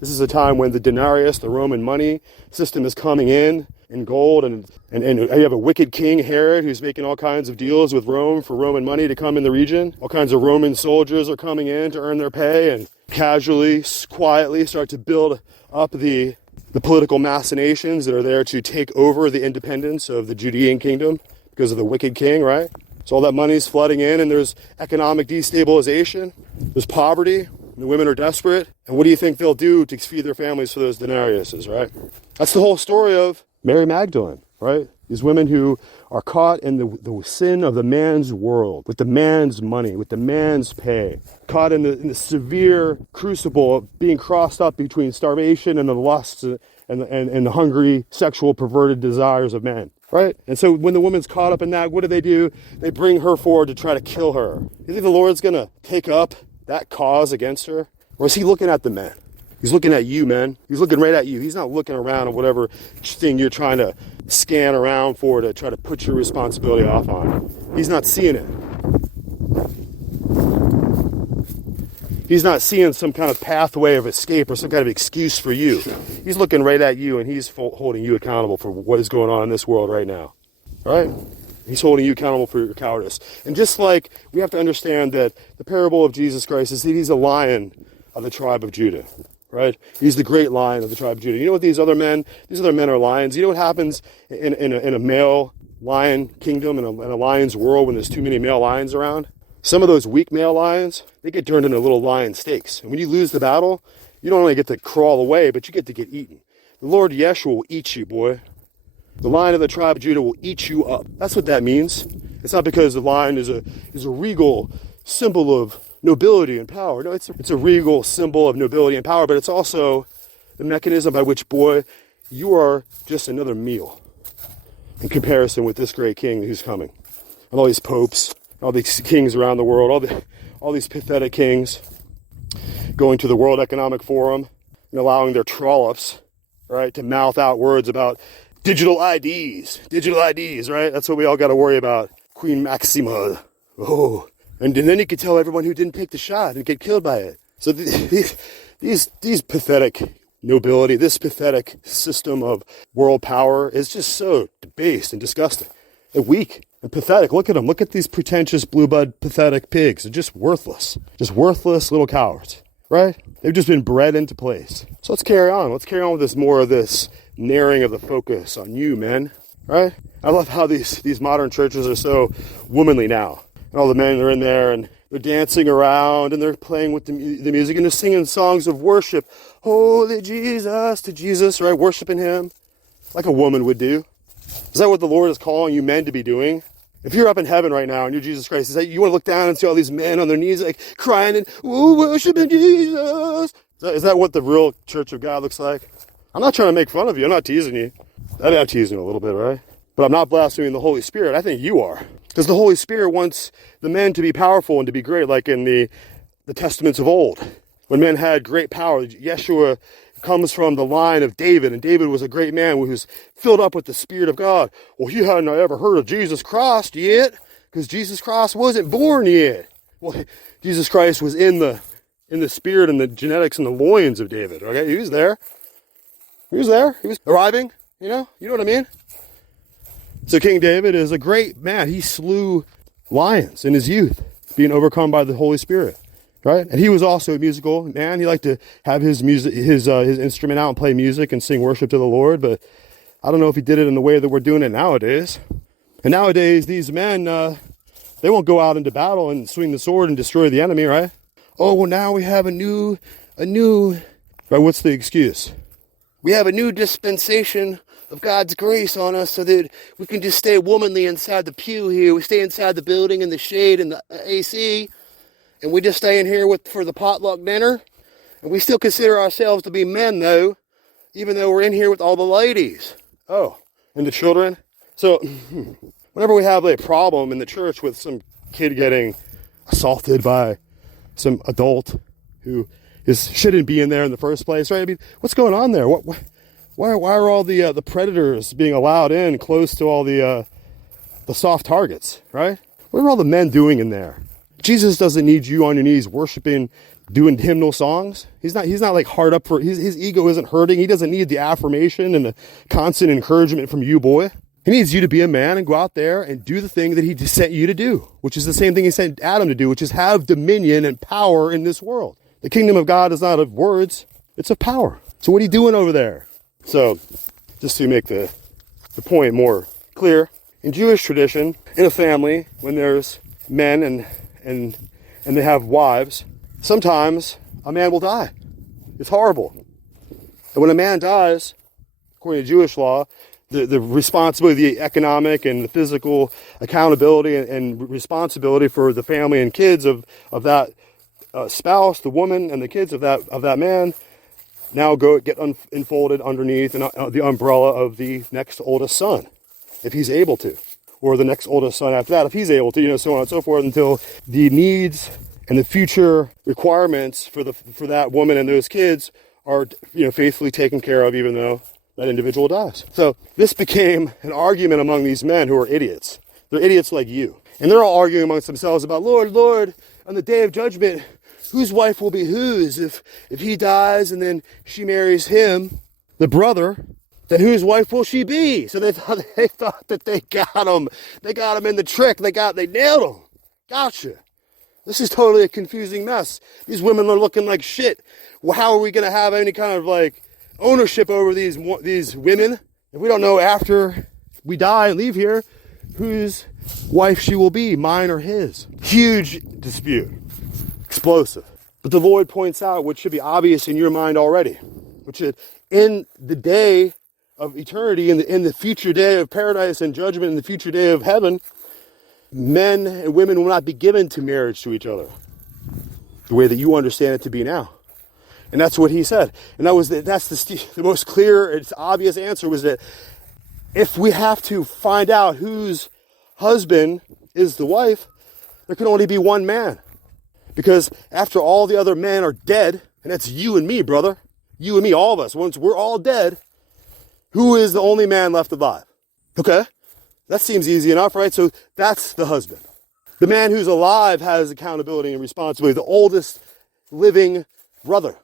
This is a time when the denarius, the Roman money system, is coming in gold, and you have a wicked king, Herod, who's making all kinds of deals with Rome for Roman money to come in the region. All kinds of Roman soldiers are coming in to earn their pay and casually, quietly start to build up the political machinations that are there to take over the independence of the Judean kingdom because of the wicked king, right? So all that money's flooding in, and there's economic destabilization, there's poverty. The women are desperate. And what do you think they'll do to feed their families for those denariuses, right? That's the whole story of Mary Magdalene, right? These women who are caught in the sin of the man's world, with the man's money, with the man's pay, caught in the severe crucible of being crossed up between starvation and the lusts and the hungry, sexual, perverted desires of men, right? And so when the woman's caught up in that, what do? They bring her forward to try to kill her. You think the Lord's going to take up that cause against her? Or is he looking at the men? He's looking at you, man. He's looking right at you. He's not looking around at whatever thing you're trying to scan around for to try to put your responsibility off on. He's not seeing it. He's not seeing some kind of pathway of escape or some kind of excuse for you. He's looking right at you, and he's holding you accountable for what is going on in this world right now. Right? He's holding you accountable for your cowardice. And just like we have to understand that the parable of Jesus Christ is that he's a lion of the tribe of Judah, right? He's the great lion of the tribe of Judah. You know what these other men are lions. You know what happens in a male lion kingdom, in a lion's world, when there's too many male lions around? Some of those weak male lions, they get turned into little lion steaks. And when you lose the battle, you don't only get to crawl away, but you get to get eaten. The Lord Yeshua will eat you, boy. The lion of the tribe of Judah will eat you up. That's what that means. It's not because the lion is a regal symbol of nobility and power. No, it's a regal symbol of nobility and power, but it's also the mechanism by which, boy, you are just another meal in comparison with this great king who's coming. And all these popes, all these kings around the world, all these pathetic kings going to the World Economic Forum and allowing their trollops, right, to mouth out words about digital IDs, right? That's what we all got to worry about. Queen Maxima. Oh. And then you could tell everyone who didn't take the shot and get killed by it. So these pathetic nobility, this pathetic system of world power is just so debased and disgusting and weak and pathetic. Look at them. Look at these pretentious, blue-blood, pathetic pigs. They're just worthless little cowards, right? They've just been bred into place. So let's carry on. Let's carry on with this more of this narrowing of the focus on you, men, right? I love how these modern churches are so womanly now. And all the men are in there and they're dancing around and they're playing with the music and they're singing songs of worship. Holy Jesus, to Jesus, right? Worshiping him like a woman would do. Is that what the Lord is calling you men to be doing? If you're up in heaven right now and you're Jesus Christ, is that you want to look down and see all these men on their knees like crying and worshiping Jesus? Is that what the real church of God looks like? I'm not trying to make fun of you. I'm not teasing you. I'm teasing you a little bit, right? But I'm not blaspheming the Holy Spirit. I think you are. Because the Holy Spirit wants the men to be powerful and to be great, like in the testaments of old. When men had great power, Yeshua comes from the line of David, and David was a great man who was filled up with the Spirit of God. Well, you hadn't ever heard of Jesus Christ yet, because Jesus Christ wasn't born yet. Well, Jesus Christ was in the spirit and the genetics and the loins of David. Okay, he was there. He was there. He was arriving. You know what I mean? So King David is a great man. He slew lions in his youth, being overcome by the Holy Spirit, right? And he was also a musical man. He liked to have his music, his instrument out and play music and sing worship to the Lord. But I don't know if he did it in the way that we're doing it nowadays. And nowadays, these men, they won't go out into battle and swing the sword and destroy the enemy, right? Oh, well, now we have a new, right? What's the excuse? We have a new dispensation of God's grace on us so that we can just stay womanly inside the pew here. We stay inside the building in the shade and the AC, and we just stay in here for the potluck dinner. And we still consider ourselves to be men, though, even though we're in here with all the ladies. Oh, and the children. So whenever we have a problem in the church with some kid getting assaulted by some adult who shouldn't be in there in the first place, right? I mean, what's going on there? Why are all the predators being allowed in close to all the soft targets, right? What are all the men doing in there? Jesus doesn't need you on your knees worshiping, doing hymnal songs. He's not like hard up for his ego isn't hurting. He doesn't need the affirmation and the constant encouragement from you, boy. He needs you to be a man and go out there and do the thing that he sent you to do, which is the same thing he sent Adam to do, which is have dominion and power in this world. The kingdom of God is not of words, it's of power. So what are you doing over there? So, just to make the point more clear, in Jewish tradition, in a family, when there's men and they have wives, sometimes a man will die. It's horrible. And when a man dies, according to Jewish law, the responsibility, the economic and the physical accountability and responsibility for the family and kids of that spouse, the woman, and the kids of that man now get unfolded underneath the umbrella of the next oldest son, if he's able to, or the next oldest son after that, if he's able to, so on and so forth, until the needs and the future requirements for that woman and those kids are faithfully taken care of, even though that individual dies. So this became an argument among these men who are idiots. They're idiots like you, and they're all arguing amongst themselves about, Lord, on the day of judgment, whose wife will be whose? If he dies and then she marries him, the brother, then whose wife will she be? So they thought that they got him. They got him in the trick. They nailed him. Gotcha. This is totally a confusing mess. These women are looking like shit. Well, how are we going to have any kind of ownership over these women if we don't know after we die and leave here whose wife she will be, mine or his? Huge dispute. Explosive. But the Lord points out what should be obvious in your mind already, which is in the day of eternity, in the future day of paradise and judgment, in the future day of heaven, men and women will not be given to marriage to each other the way that you understand it to be now. And that's what he said. And that's the most clear, it's obvious answer was that if we have to find out whose husband is the wife, there can only be one man. Because after all the other men are dead, and that's you and me, brother, you and me, all of us, once we're all dead, who is the only man left alive? Okay, that seems easy enough, right? So that's the husband. The man who's alive has accountability and responsibility, the oldest living brother.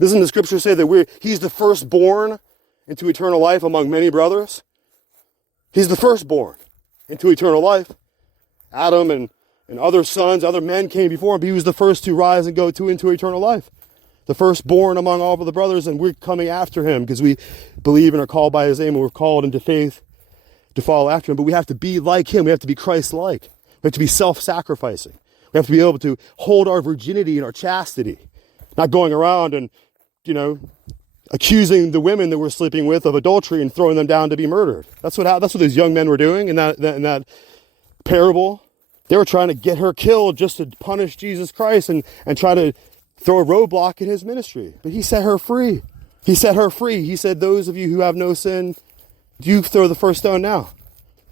Doesn't the scripture say that he's the firstborn into eternal life among many brothers? He's the firstborn into eternal life. Adam and other sons, other men came before him, but he was the first to rise and go into eternal life. The firstborn among all of the brothers, and we're coming after him because we believe and are called by his name, and we're called into faith to follow after him. But we have to be like him. We have to be Christ-like. We have to be self-sacrificing. We have to be able to hold our virginity and our chastity, not going around and, accusing the women that we're sleeping with of adultery and throwing them down to be murdered. That's what those young men were doing in that parable. They were trying to get her killed just to punish Jesus Christ and try to throw a roadblock in his ministry. But he set her free. He set her free. He said, those of you who have no sin, you throw the first stone now.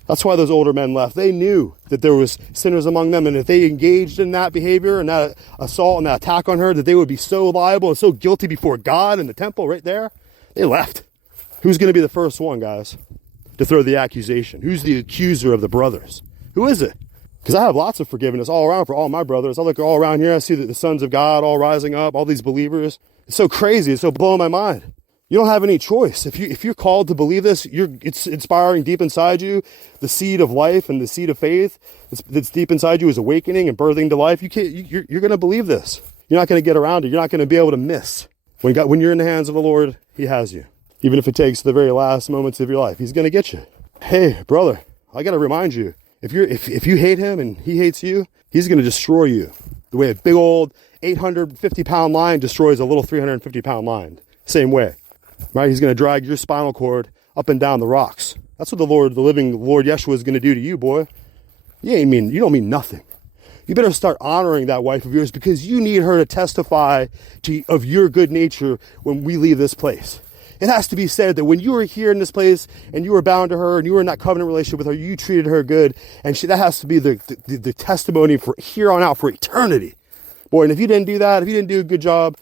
That's why those older men left. They knew that there was sinners among them, and if they engaged in that behavior and that assault and that attack on her, that they would be so liable and so guilty before God in the temple right there. They left. Who's going to be the first one, guys, to throw the accusation? Who's the accuser of the brothers? Who is it? Because I have lots of forgiveness all around for all my brothers. I look all around here, I see the sons of God all rising up, all these believers. It's so crazy. It's so blowing my mind. You don't have any choice. If you're called to believe this, it's inspiring deep inside you. The seed of life and the seed of faith that's deep inside you is awakening and birthing to life. You're going to believe this. You're not going to get around it. You're not going to be able to miss. When you're in the hands of the Lord, he has you. Even if it takes the very last moments of your life, he's going to get you. Hey, brother, I got to remind you, if you hate him and he hates you, he's going to destroy you. The way a big old 850-pound lion destroys a little 350-pound lion. Same way. Right? He's going to drag your spinal cord up and down the rocks. That's what the living Lord Yeshua is going to do to you, boy. You don't mean nothing. You better start honoring that wife of yours, because you need her to testify of your good nature when we leave this place. It has to be said that when you were here in this place and you were bound to her and you were in that covenant relationship with her, you treated her good, and that has to be the testimony for here on out for eternity. Boy, and if you didn't do that, if you didn't do a good job,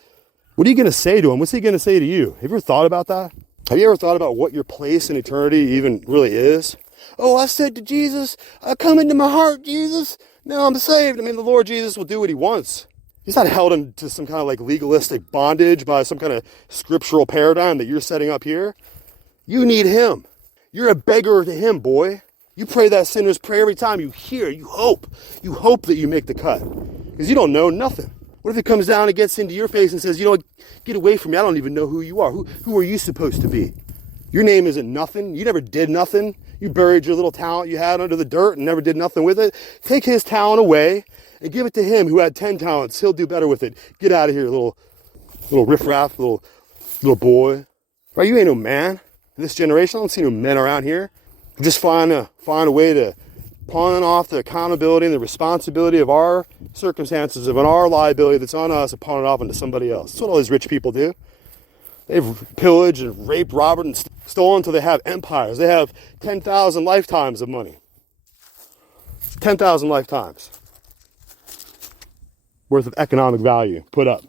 what are you going to say to him? What's he going to say to you? Have you ever thought about that? Have you ever thought about what your place in eternity even really is? Oh, I said to Jesus, come into my heart, Jesus. Now I'm saved. I mean, the Lord Jesus will do what he wants. He's not held into some kind of like legalistic bondage by some kind of scriptural paradigm that you're setting up here. You need him. You're a beggar to him, boy. You pray that sinner's prayer every time you hear. You hope that you make the cut, because you don't know nothing. What if it comes down and gets into your face and says, you know what, get away from me. I don't even know who you are. Who are you supposed to be? Your name isn't nothing. You never did nothing. You buried your little talent you had under the dirt and never did nothing with it. Take his talent away and give it to him who had 10 talents. He'll do better with it. Get out of here, little riffraff, little boy. Right? You ain't no man in this generation. I don't see no men around here. Just find a way to pawn off the accountability and the responsibility of our circumstances, of our liability that's on us, and pawn it off into somebody else. That's what all these rich people do. They've pillaged and raped, robbed, and stolen until they have empires. They have 10,000 lifetimes of money. 10,000 lifetimes worth of economic value put up.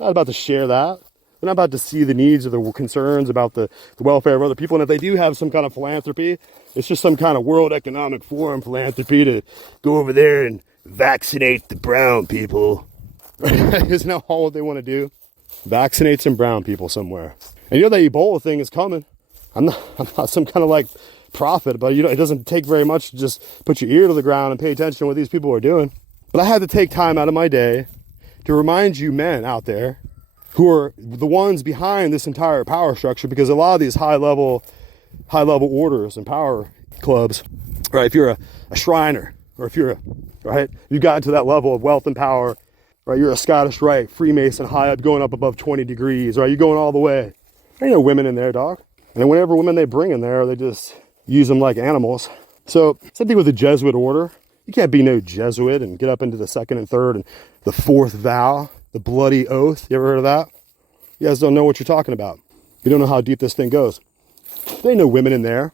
Not about to share that. They're not about to see the needs or the concerns about the welfare of other people. And if they do have some kind of philanthropy, it's just some kind of World Economic Forum philanthropy to go over there and vaccinate the brown people. Isn't that all what they want to do? Vaccinate some brown people somewhere. And you know that Ebola thing is coming. I'm not some kind of like prophet, but it doesn't take very much to just put your ear to the ground and pay attention to what these people are doing. But I had to take time out of my day to remind you men out there who are the ones behind this entire power structure, because a lot of these high level orders and power clubs, right? If you're a Shriner, or if you've gotten to that level of wealth and power, right? You're a Scottish Rite, Freemason, high up, going up above 20 degrees, right? You're going all the way. There ain't no women in there, dog. And whenever women they bring in there, they just use them like animals. So same thing with the Jesuit order. You can't be no Jesuit and get up into the second and third and the fourth vow, the bloody oath. You ever heard of that? You guys don't know what you're talking about. You don't know how deep this thing goes. There ain't no women in there,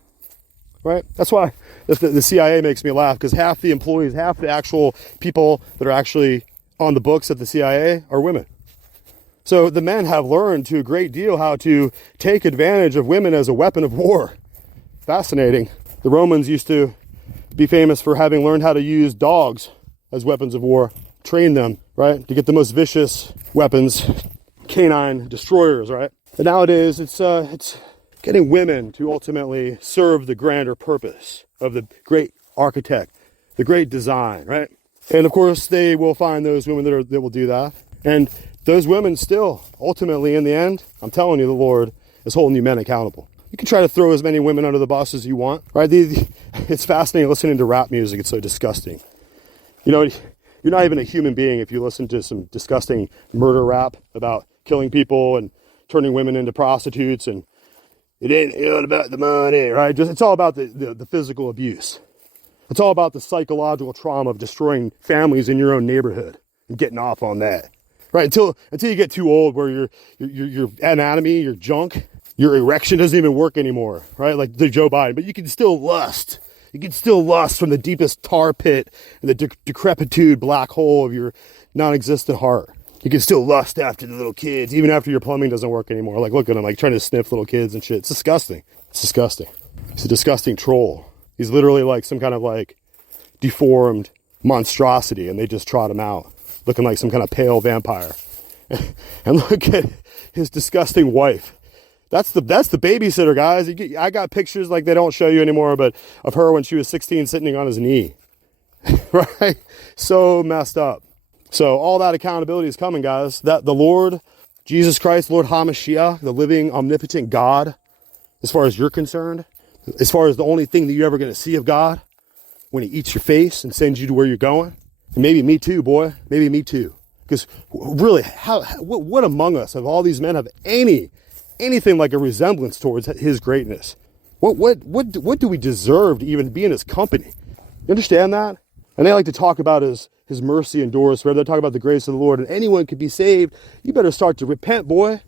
right? That's why the CIA makes me laugh, because half the employees, half the actual people that are actually on the books at the CIA are women. So the men have learned to a great deal how to take advantage of women as a weapon of war. Fascinating. The Romans used to be famous for having learned how to use dogs as weapons of war, train them, right, to get the most vicious weapons, canine destroyers, right? But nowadays, it's getting women to ultimately serve the grander purpose of the great architect, the great design, right? And of course, they will find those women that will do that. And those women still, ultimately, in the end, I'm telling you, the Lord is holding you men accountable. You can try to throw as many women under the bus as you want, right? It's fascinating listening to rap music. It's so disgusting. You know, you're not even a human being if you listen to some disgusting murder rap about killing people and turning women into prostitutes, and it ain't about the money, right? It's all about the physical abuse. It's all about the psychological trauma of destroying families in your own neighborhood and getting off on that, right? Until you get too old, where your anatomy, your junk, your erection doesn't even work anymore, right? Like the Joe Biden, but you can still lust. You can still lust from the deepest tar pit and the decrepitude black hole of your non-existent heart. You can still lust after the little kids, even after your plumbing doesn't work anymore. Like, look at him, like trying to sniff little kids and shit. It's disgusting. It's disgusting. He's a disgusting troll. He's literally like some kind of like deformed monstrosity, and they just trot him out, looking like some kind of pale vampire. And look at his disgusting wife. That's the babysitter, guys. I got pictures like they don't show you anymore, but of her when she was 16 sitting on his knee. Right? So messed up. So all that accountability is coming, guys. That the Lord Jesus Christ, Lord HaMashiach, the living omnipotent God, as far as you're concerned, as far as the only thing that you're ever going to see of God, when he eats your face and sends you to where you're going. And maybe me too, boy. Maybe me too. Because really, what among us of all these men have anything like a resemblance towards his greatness? What do we deserve to even be in his company? You understand that? And they like to talk about his mercy endures forever. They talk about the grace of the Lord, and anyone could be saved. You better start to repent, boy.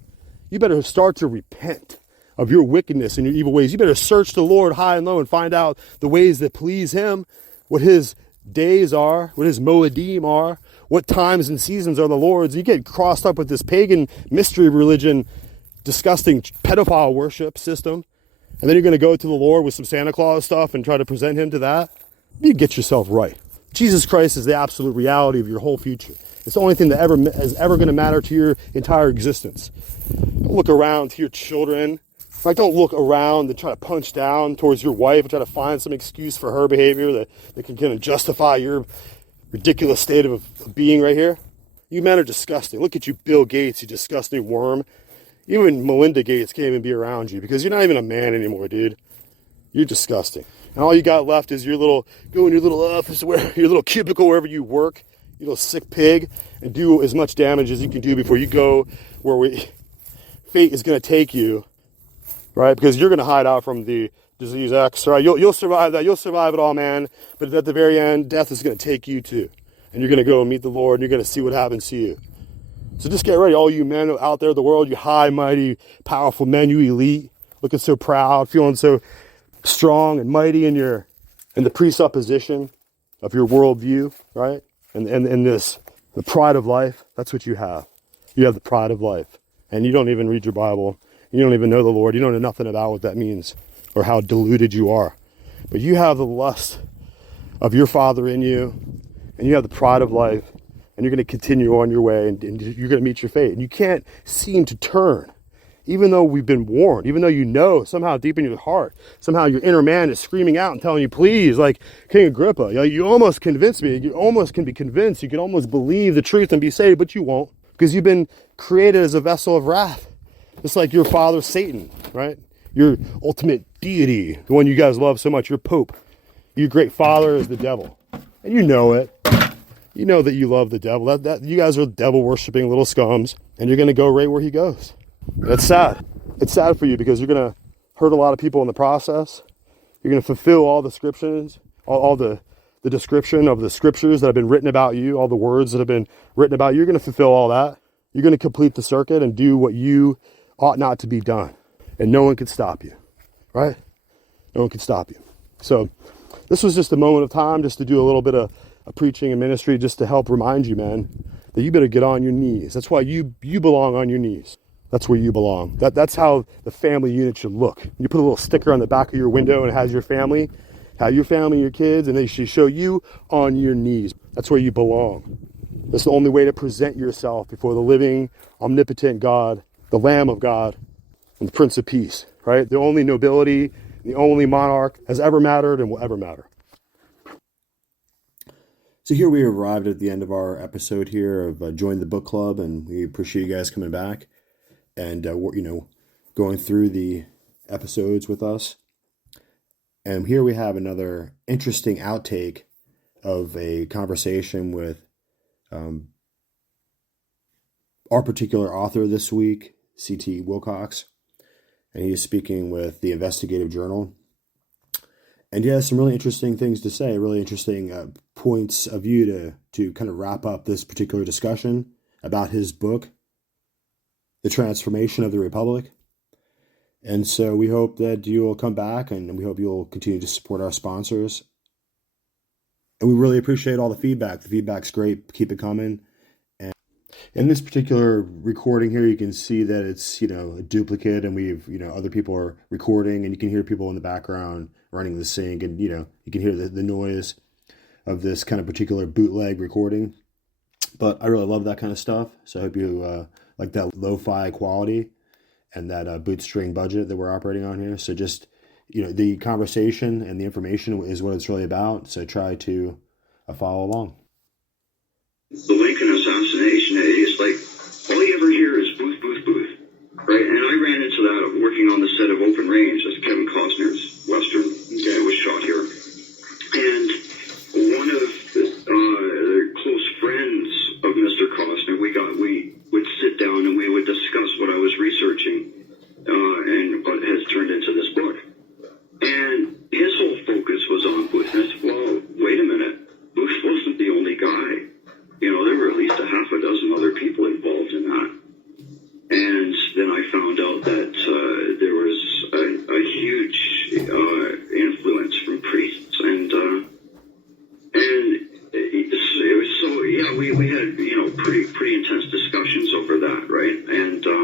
You better start to repent of your wickedness and your evil ways. You better search the Lord high and low and find out the ways that please him, what his days are, what his moedim are, what times and seasons are the Lord's. You get crossed up with this pagan mystery religion, disgusting pedophile worship system, and then you're going to go to the Lord with some Santa Claus stuff and try to present him to that. You get yourself right. Jesus Christ is the absolute reality of your whole future. It's the only thing that is ever going to matter to your entire existence. Don't look around to your children. Like, don't look around and try to punch down towards your wife and try to find some excuse for her behavior that can kind of justify your ridiculous state of being right here. You men are disgusting. Look at you, Bill Gates, you disgusting worm. Even Melinda Gates can't even be around you because you're not even a man anymore, dude. You're disgusting. And all you got left is go in your little office, your little cubicle, wherever you work, you little sick pig, and do as much damage as you can do before you go where fate is going to take you, right? Because you're going to hide out from the disease X, right? You'll survive that. You'll survive it all, man. But at the very end, death is going to take you too. And you're going to go and meet the Lord, and you're going to see what happens to you. So just get ready, all you men out there in the world, you high, mighty, powerful men, you elite, looking so proud, feeling so strong and mighty in the presupposition of your worldview, right? And the pride of life. That's what you have. You have the pride of life, and you don't even read your Bible. You don't even know the Lord. You don't know nothing about what that means or how deluded you are. But you have the lust of your Father in you, and you have the pride of life, and you're going to continue on your way, and you're going to meet your fate. And you can't seem to turn. Even though we've been warned, even though you know somehow deep in your heart, somehow your inner man is screaming out and telling you, please, like King Agrippa, you almost convinced me. You almost can be convinced. You can almost believe the truth and be saved, but you won't, because you've been created as a vessel of wrath. Just like your father, Satan, right? Your ultimate deity, the one you guys love so much, your Pope. Your great father is the devil. And you know it. You know that you love the devil. That you guys are devil-worshipping little scums, and you're going to go right where he goes. It's sad. It's sad for you because you're going to hurt a lot of people in the process. You're going to fulfill all the descriptions, all the description of the scriptures that have been written about you, all the words that have been written about you. You're going to fulfill all that. You're going to complete the circuit and do what you ought not to be done. And no one can stop you, right? No one can stop you. So this was just a moment of time just to do a little bit of preaching and ministry just to help remind you, man, that you better get on your knees. That's why you belong on your knees. That's where you belong. That's how the family unit should look. You put a little sticker on the back of your window and it has your family, your kids, and they should show you on your knees. That's where you belong. That's the only way to present yourself before the living, omnipotent God, the Lamb of God, and the Prince of Peace, right? The only nobility, the only monarch has ever mattered and will ever matter. So here we arrived at the end of our episode here of Join the Book Club, and we appreciate you guys coming back and going through the episodes with us. And here we have another interesting outtake of a conversation with our particular author this week, C.T. Wilcox, and he is speaking with the Investigative Journal. And he has some really interesting things to say, really interesting points of view to kind of wrap up this particular discussion about his book, The Transformation of the Republic. And so we hope that you'll come back, and we hope you'll continue to support our sponsors. And we really appreciate all the feedback. The feedback's great. Keep it coming. And in this particular recording here, you can see that it's, a duplicate, and we've, other people are recording, and you can hear people in the background running the sync, and, you can hear the noise. of this kind of particular bootleg recording. But I really love that kind of stuff. So I hope you like that lo-fi quality and that bootstring budget that we're operating on here. So just, the conversation and the information is what it's really about. So try to follow along. The Lincoln assassination is like, all you ever hear is Booth, Booth, Booth, right? And I ran into that working on the set of Open Range, as Kevin Costner's Western was shot here. And one of the close friends of Mr. Costner, we would sit down and we would discuss what I was researching and what has turned into this book. And his whole focus was on Booth. And I said, well, wait a minute. Booth wasn't the only guy. There were at least a half a dozen other people involved in that. And then I found out that there was a huge influence from priests. And it was so, yeah, we had, pretty intense discussions over that, right? And so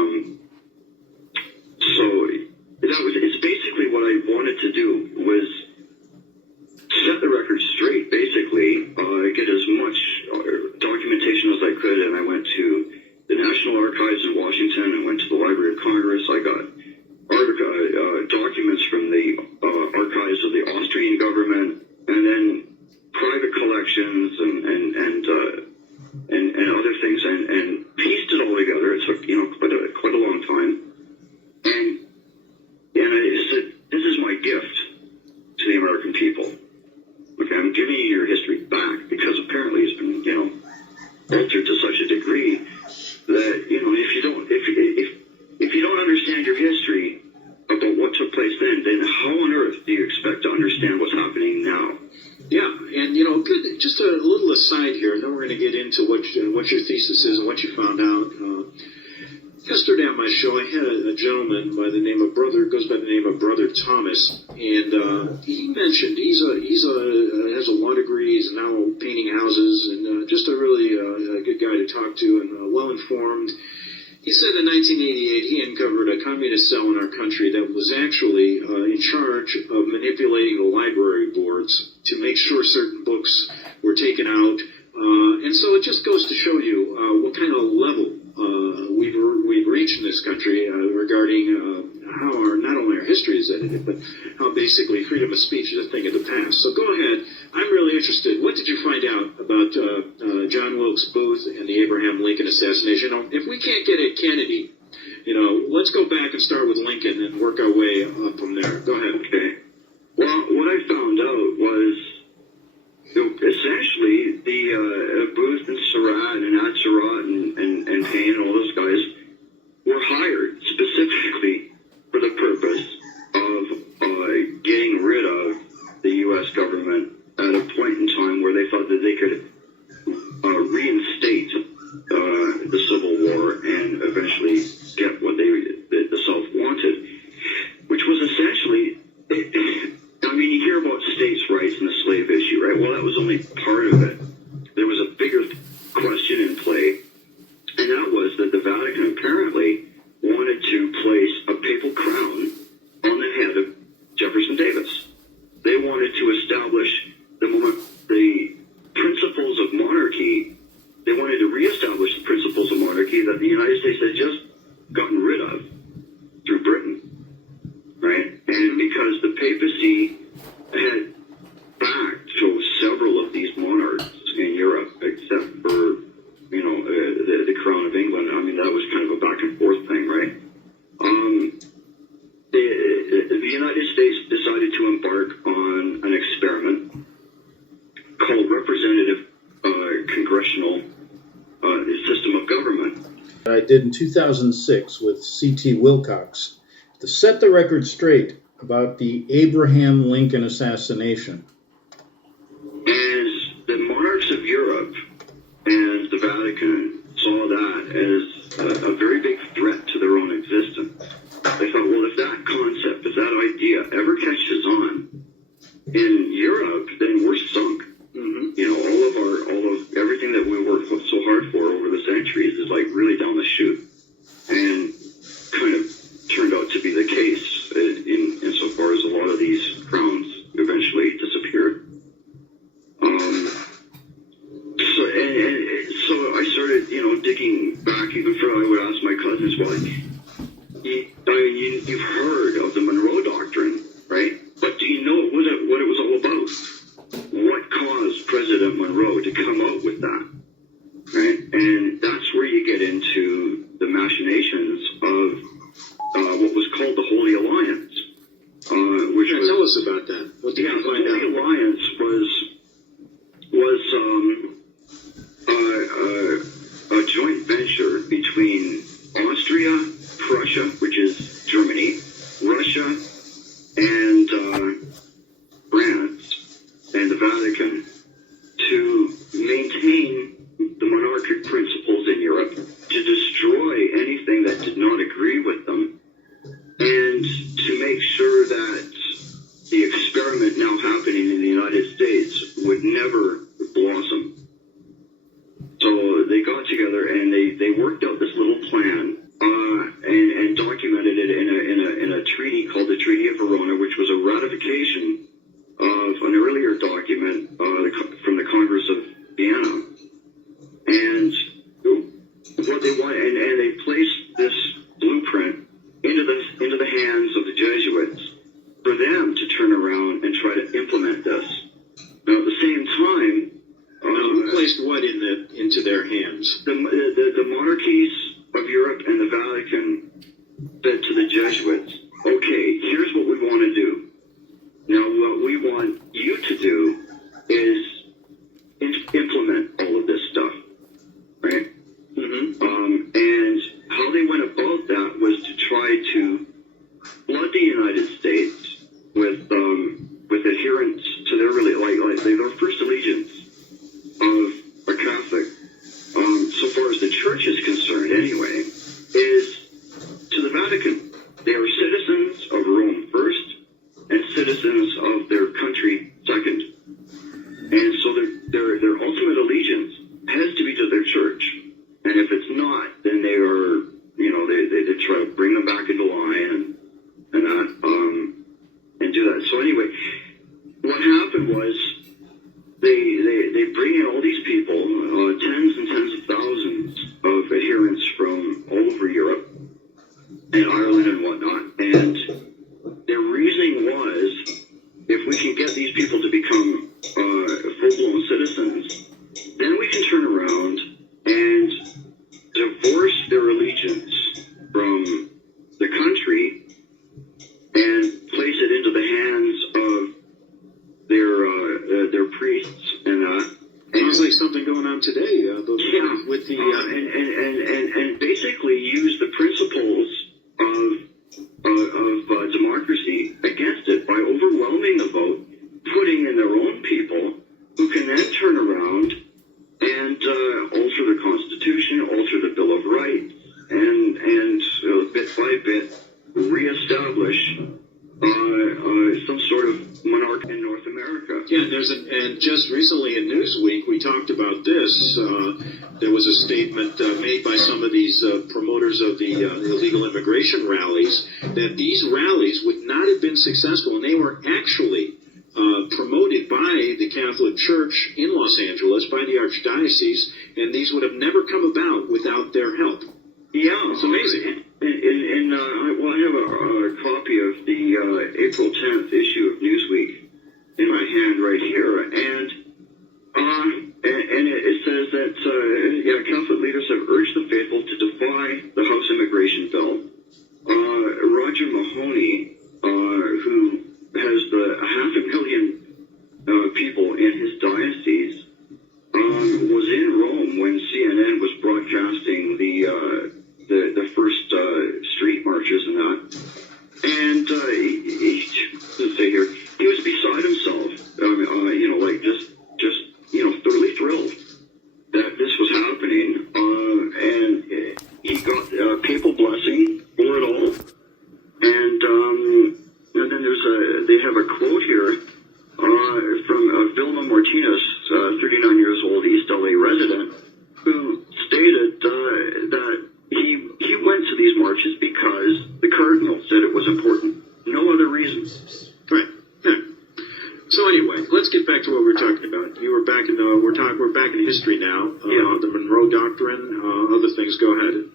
it's basically what I wanted to do was set the record straight, basically, get as much documentation as I could, and I went to the National Archives in Washington, I went to the Library of Congress, I got documents from the archives of the Austrian government, and then private collections and other things, and pieced it all together. It took, quite a long time. And I said, this is my gift to the American people. Okay, I'm giving you your history back because apparently it's been, altered to such a degree that, if you don't understand your history about what took place then how on earth do you expect to understand what's happening now? Yeah, and good. Just a little aside here, and then we're going to get into what your thesis is and what you found out. Yesterday on my show, I had a gentleman by the name of goes by the name of Brother Thomas, and he mentioned he has a law degree, he's now painting houses, and just a really good guy to talk to and well informed. He said in 1988 he uncovered a communist cell in our country that was actually in charge of manipulating the library boards to make sure certain books were taken out. And so it just goes to show you what kind of level we've reached in this country regarding how not only our history is edited, but how basically freedom of speech is a thing of the past. So go ahead. I'm really interested. What did you find out about John Wilkes Booth and the Abraham Lincoln assassination? If we can't get at Kennedy, let's go back and start with Lincoln and work our way up from there. Go ahead. Okay. Well, what I found out was essentially the Booth and Surratt and Atzerodt and Payne and all those guys were hired specifically for the purpose of getting rid of the U.S. government at a point in time where they thought that they could reinstate the Civil War and eventually get what the South wanted, which was essentially, you hear about states' rights and the slave issue, right? Well, that was only part of it. There was a bigger question in play, and that was that the Vatican apparently wanted to place a papal crown on the head of Jefferson Davis. They wanted to establish the principles of monarchy. They wanted to reestablish the principles of monarchy that the United States had just gotten rid of through Britain, right? And because the papacy had backed several of these monarchs in Europe, except for, the Crown of England. That was kind of a back and forth thing, right? The United States decided to embark on an experiment called representative congressional system of government. I did in 2006 with C.T. Wilcox to set the record straight about the Abraham Lincoln assassination. And the monarchs of Europe and the Vatican saw that as a very big threat to their own existence. They thought, well, if that concept, if that idea ever catches on in Europe, then we're sunk. All of everything that we worked so hard for over the centuries is like really down the chute, and kind of turned out to be the case insofar as a lot of these crowns eventually disappeared. us about that. What did you find the out? alliance was a joint venture between Austria, Prussia, which is Germany, Russia, and France, and the Vatican, to maintain the monarchic principles in Europe, to destroy anything that did not agree with them, and to make sure that the experiment now happening in the United States would never blossom. So they got together and they worked out this little plan and documented it in a treaty called the Treaty of Verona, which was a ratification of an earlier document from the Congress of Vienna. And what they want, and they placed this blueprint into the hands of the Jesuits for them to turn around and try to implement this. Now, at the same time, Who placed what into their hands? the monarchies of Europe and the Vatican said to the Jesuits, okay, here's what we want to do. Now, what we want you to do is implement all of this stuff, right? Mm-hmm. And how they went about that was to try to flood the United States with adherence to their like their first allegiance of a Catholic, so far as the Church is concerned, anyway, is to the Vatican. They are citizens of Rome first, and citizens of their country second, and so their ultimate allegiance has to be to their Church. And if it's not, then they are, they try to bring them back into line and that, and do that. So anyway, what happened was they bring in all these people, tens and tens of thousands of adherents from all over Europe and Ireland and whatnot, and their reasoning was, if we can get these people to become full-blown citizens, then we can turn around and divorce their allegiance from the country and place it into the hands of their priests and that. Sounds like something going on today. With the and basically use the principles of democracy against it by overwhelming the vote, putting in their own people who can then turn around and alter the Constitution, alter the Bill of Rights, and bit by bit reestablish some sort of monarch in North America. Yeah, and just recently in Newsweek we talked about this. There was a statement made by some of these promoters of the illegal immigration rallies that these rallies would not have been successful, and they were actually promoted by the Catholic Church in Los Angeles, by the Archdiocese, and these would have never come about without their help. Yeah, it's amazing. I have a copy of the April 10th issue of Newsweek in my hand right here, and it says that Catholic leaders have urged the faithful to defy the House immigration bill. Roger Mahoney, who has the 500,000 people in his diocese, was in Rome when CNN was broadcasting the first street marches and that. And he was beside himself, just thoroughly thrilled that this was happening, and he got papal blessing for it all. And then they have a quote here from Vilma Martinez, 39 years old, East LA resident, who stated that he went to these marches because the cardinal said it was important. No other reason. Right. Yeah. So anyway, let's get back to what we were talking about. You were back in we're back in history now. The Monroe Doctrine, other things. Go ahead.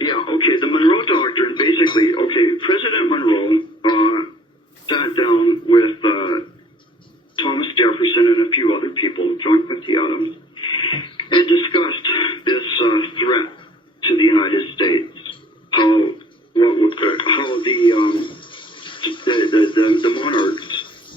Yeah. Okay. The Monroe Doctrine, basically. Okay. President Monroe sat down with Thomas Jefferson and a few other people, John Quincy Adams, and discussed this threat to the United States. How the monarchs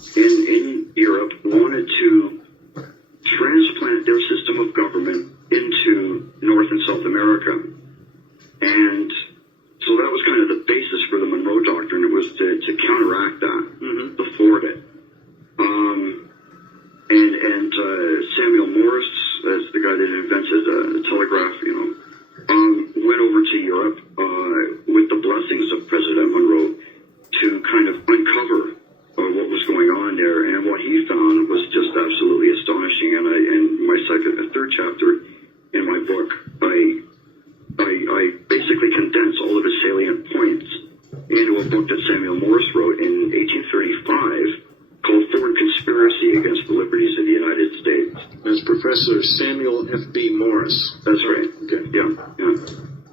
in 1835 called Foreign Conspiracy Against the Liberties of the United States. That's Professor Samuel F.B. Morris. That's right. Okay. Yeah.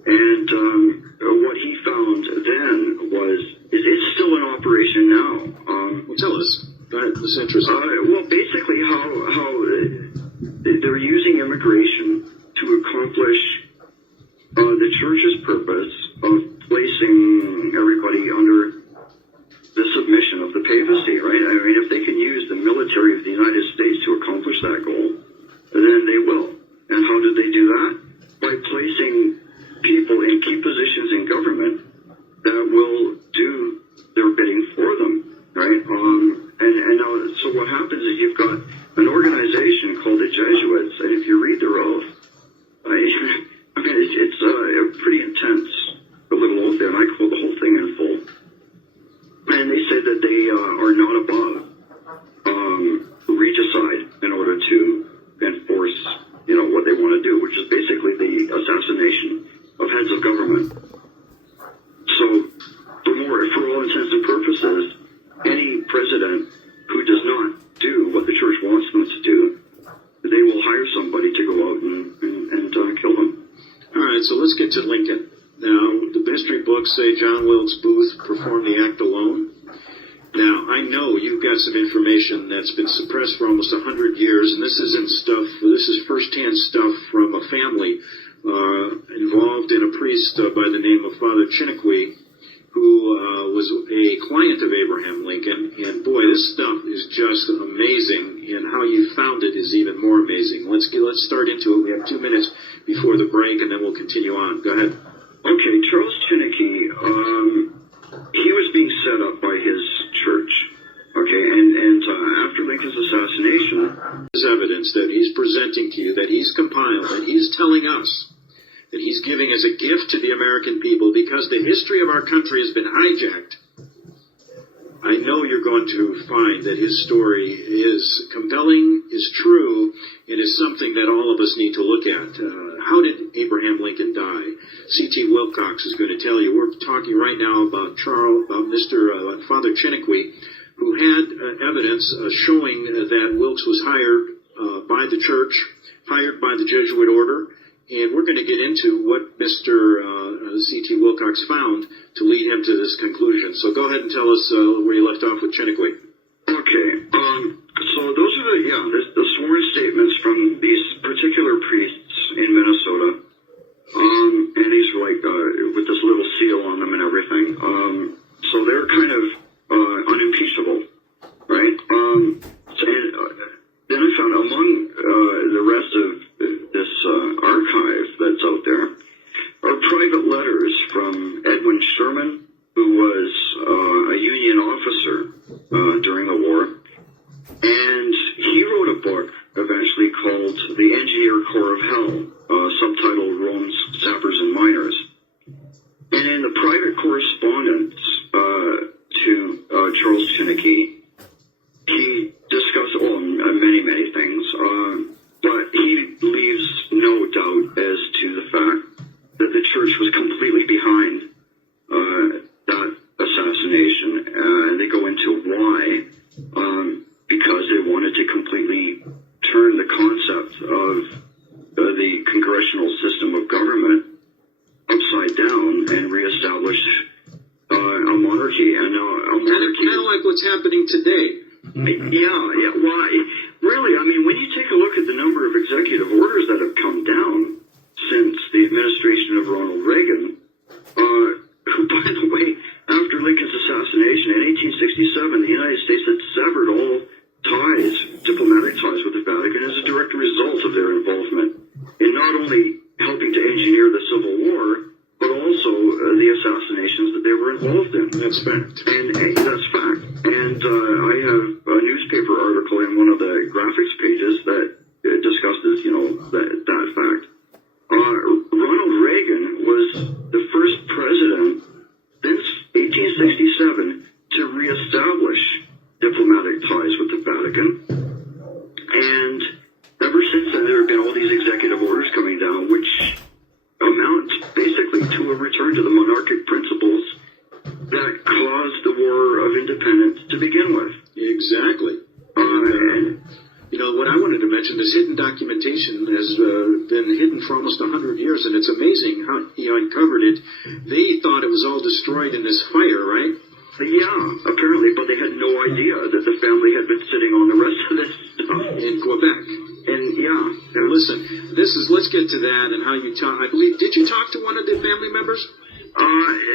And what he found then was, it's still in operation now. Well, tell us. That's interesting. Well, basically how they're using immigration to accomplish the church's purpose of placing everybody under the submission of the papacy, right? I mean, if they can use the military of the United States to accomplish that goal, then they will. And how did they do that? By placing people in key positions in government that will do their bidding for them, right? And now, so what happens is you've got an organization called the Jesuits, and if you read their oath, I mean, it's a pretty intense little oath there, and I quote the whole thing in full. And they say that they are not above regicide in order to enforce, what they want to do, which is basically the assassination of heads of government. So, for all intents and purposes, any president who does not do what the church wants them to do, they will hire somebody to go out and kill them. All right, so let's get to Lincoln. Now, the history books say John Wilkes Booth performed the act alone. Now, I know you've got some information that's been suppressed for almost 100 years, and this is firsthand stuff from a family involved in a priest by the name of Father Chiniquy, who was a client of Abraham Lincoln. And boy, this stuff is just amazing, and how you found it is even more amazing. Let's start into it. We have 2 minutes before the break, and then we'll continue on. Go ahead. Okay, Charles Chiniquy, he was being set up by his church. Okay, and after Lincoln's assassination, there's evidence that he's presenting to you, that he's compiled, that he's telling us, that he's giving as a gift to the American people because the history of our country has been hijacked. I know you're going to find that his story is compelling, is true, and is something that all of us need to look at. How did Abraham Lincoln die? C.T. Wilcox is going to tell you. We're talking right now about Father Chiniquy, who had evidence showing that Wilkes was hired by the church, hired by the Jesuit order, and we're going to get into what Mr. C.T. Wilcox found to lead him to this conclusion. So go ahead and tell us where you left off with Chiniquy. Okay. So those are the sworn statements from these particular priests in Minnesota. And these were with this little seal on them and everything. So they're kind of unimpeachable, right? And then I found among the rest of this archive that's out there are private letters from Edwin Sherman, who was a Union officer during the war. And he wrote a book eventually called The Engineer Corps of Hell, subtitled Rome's Sappers and Miners. And in the private correspondence to Charles Chiniquy, he discussed many, many things, but he leaves no doubt as to the fact that the church was completely behind that assassination. And they go into why, because they wanted to completely turn the concept of the congressional system of government upside down and reestablish a monarchy. And a monarchy, kind of like what's happening today. Yeah. Well, really, I mean, when you take a look at the number of executive orders that have come down since the administration of Ronald Reagan, who, by the way, after Lincoln's assassination in 1867, the United States had severed all diplomatic ties with the Vatican as a direct result of their involvement in not only helping to engineer the Civil War, but also the assassinations that they were involved in. That's fact. And that's fact. And I have a newspaper article in one of the graphics pages that discusses, that fact. Ronald Reagan was the first president since 1867 to reestablish independent to begin with. Exactly. And You know, what I wanted to mention, this hidden documentation has been hidden for almost 100 years, and it's amazing how he uncovered it. They thought it was all destroyed in this fire, right? yeah, apparently, but they had no idea that the family had been sitting on the rest of this stuff. In Quebec. And Now listen, let's get to that and how you talk. I believe, did you talk to one of the family members?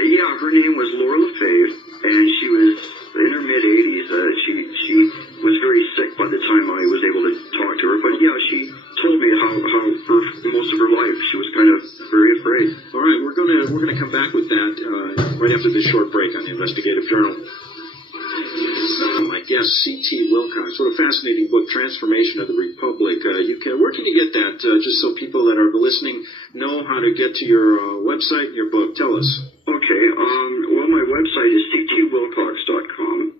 yeah, her name was Laura LaFave, and she was in her mid-80s. She was very sick by the time I was able to talk to her. But yeah, she told me how for most of her life she was kind of very afraid. All right, we're gonna come back with that right after this short break on the Investigative Journal. My guest, C.T. Wilcox. What a fascinating book, Transformation of the Republic. Where can you get that? Just so people that are listening know how to get to your website and your book. Tell us. Okay, well, my website is ctwilcox.com,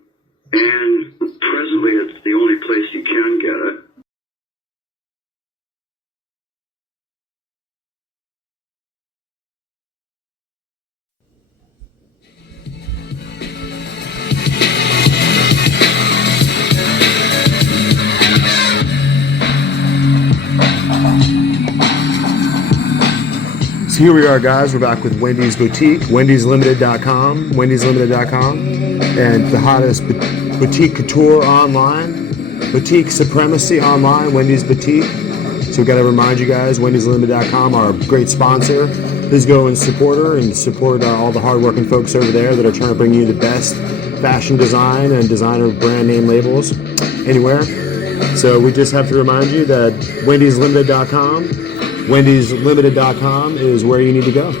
and presently it's the only place you can get it. So here we are, guys. We're back with Wendy's Boutique, wendyslimited.com, wendyslimited.com, and the hottest boutique couture online, boutique supremacy online, Wendy's Boutique. So we got to remind you guys, wendyslimited.com, our great sponsor. Please go and support her and support all the hardworking folks over there that are trying to bring you the best fashion design and designer brand name labels anywhere. So we just have to remind you that wendyslimited.com, wendyslimited.com is where you need to go.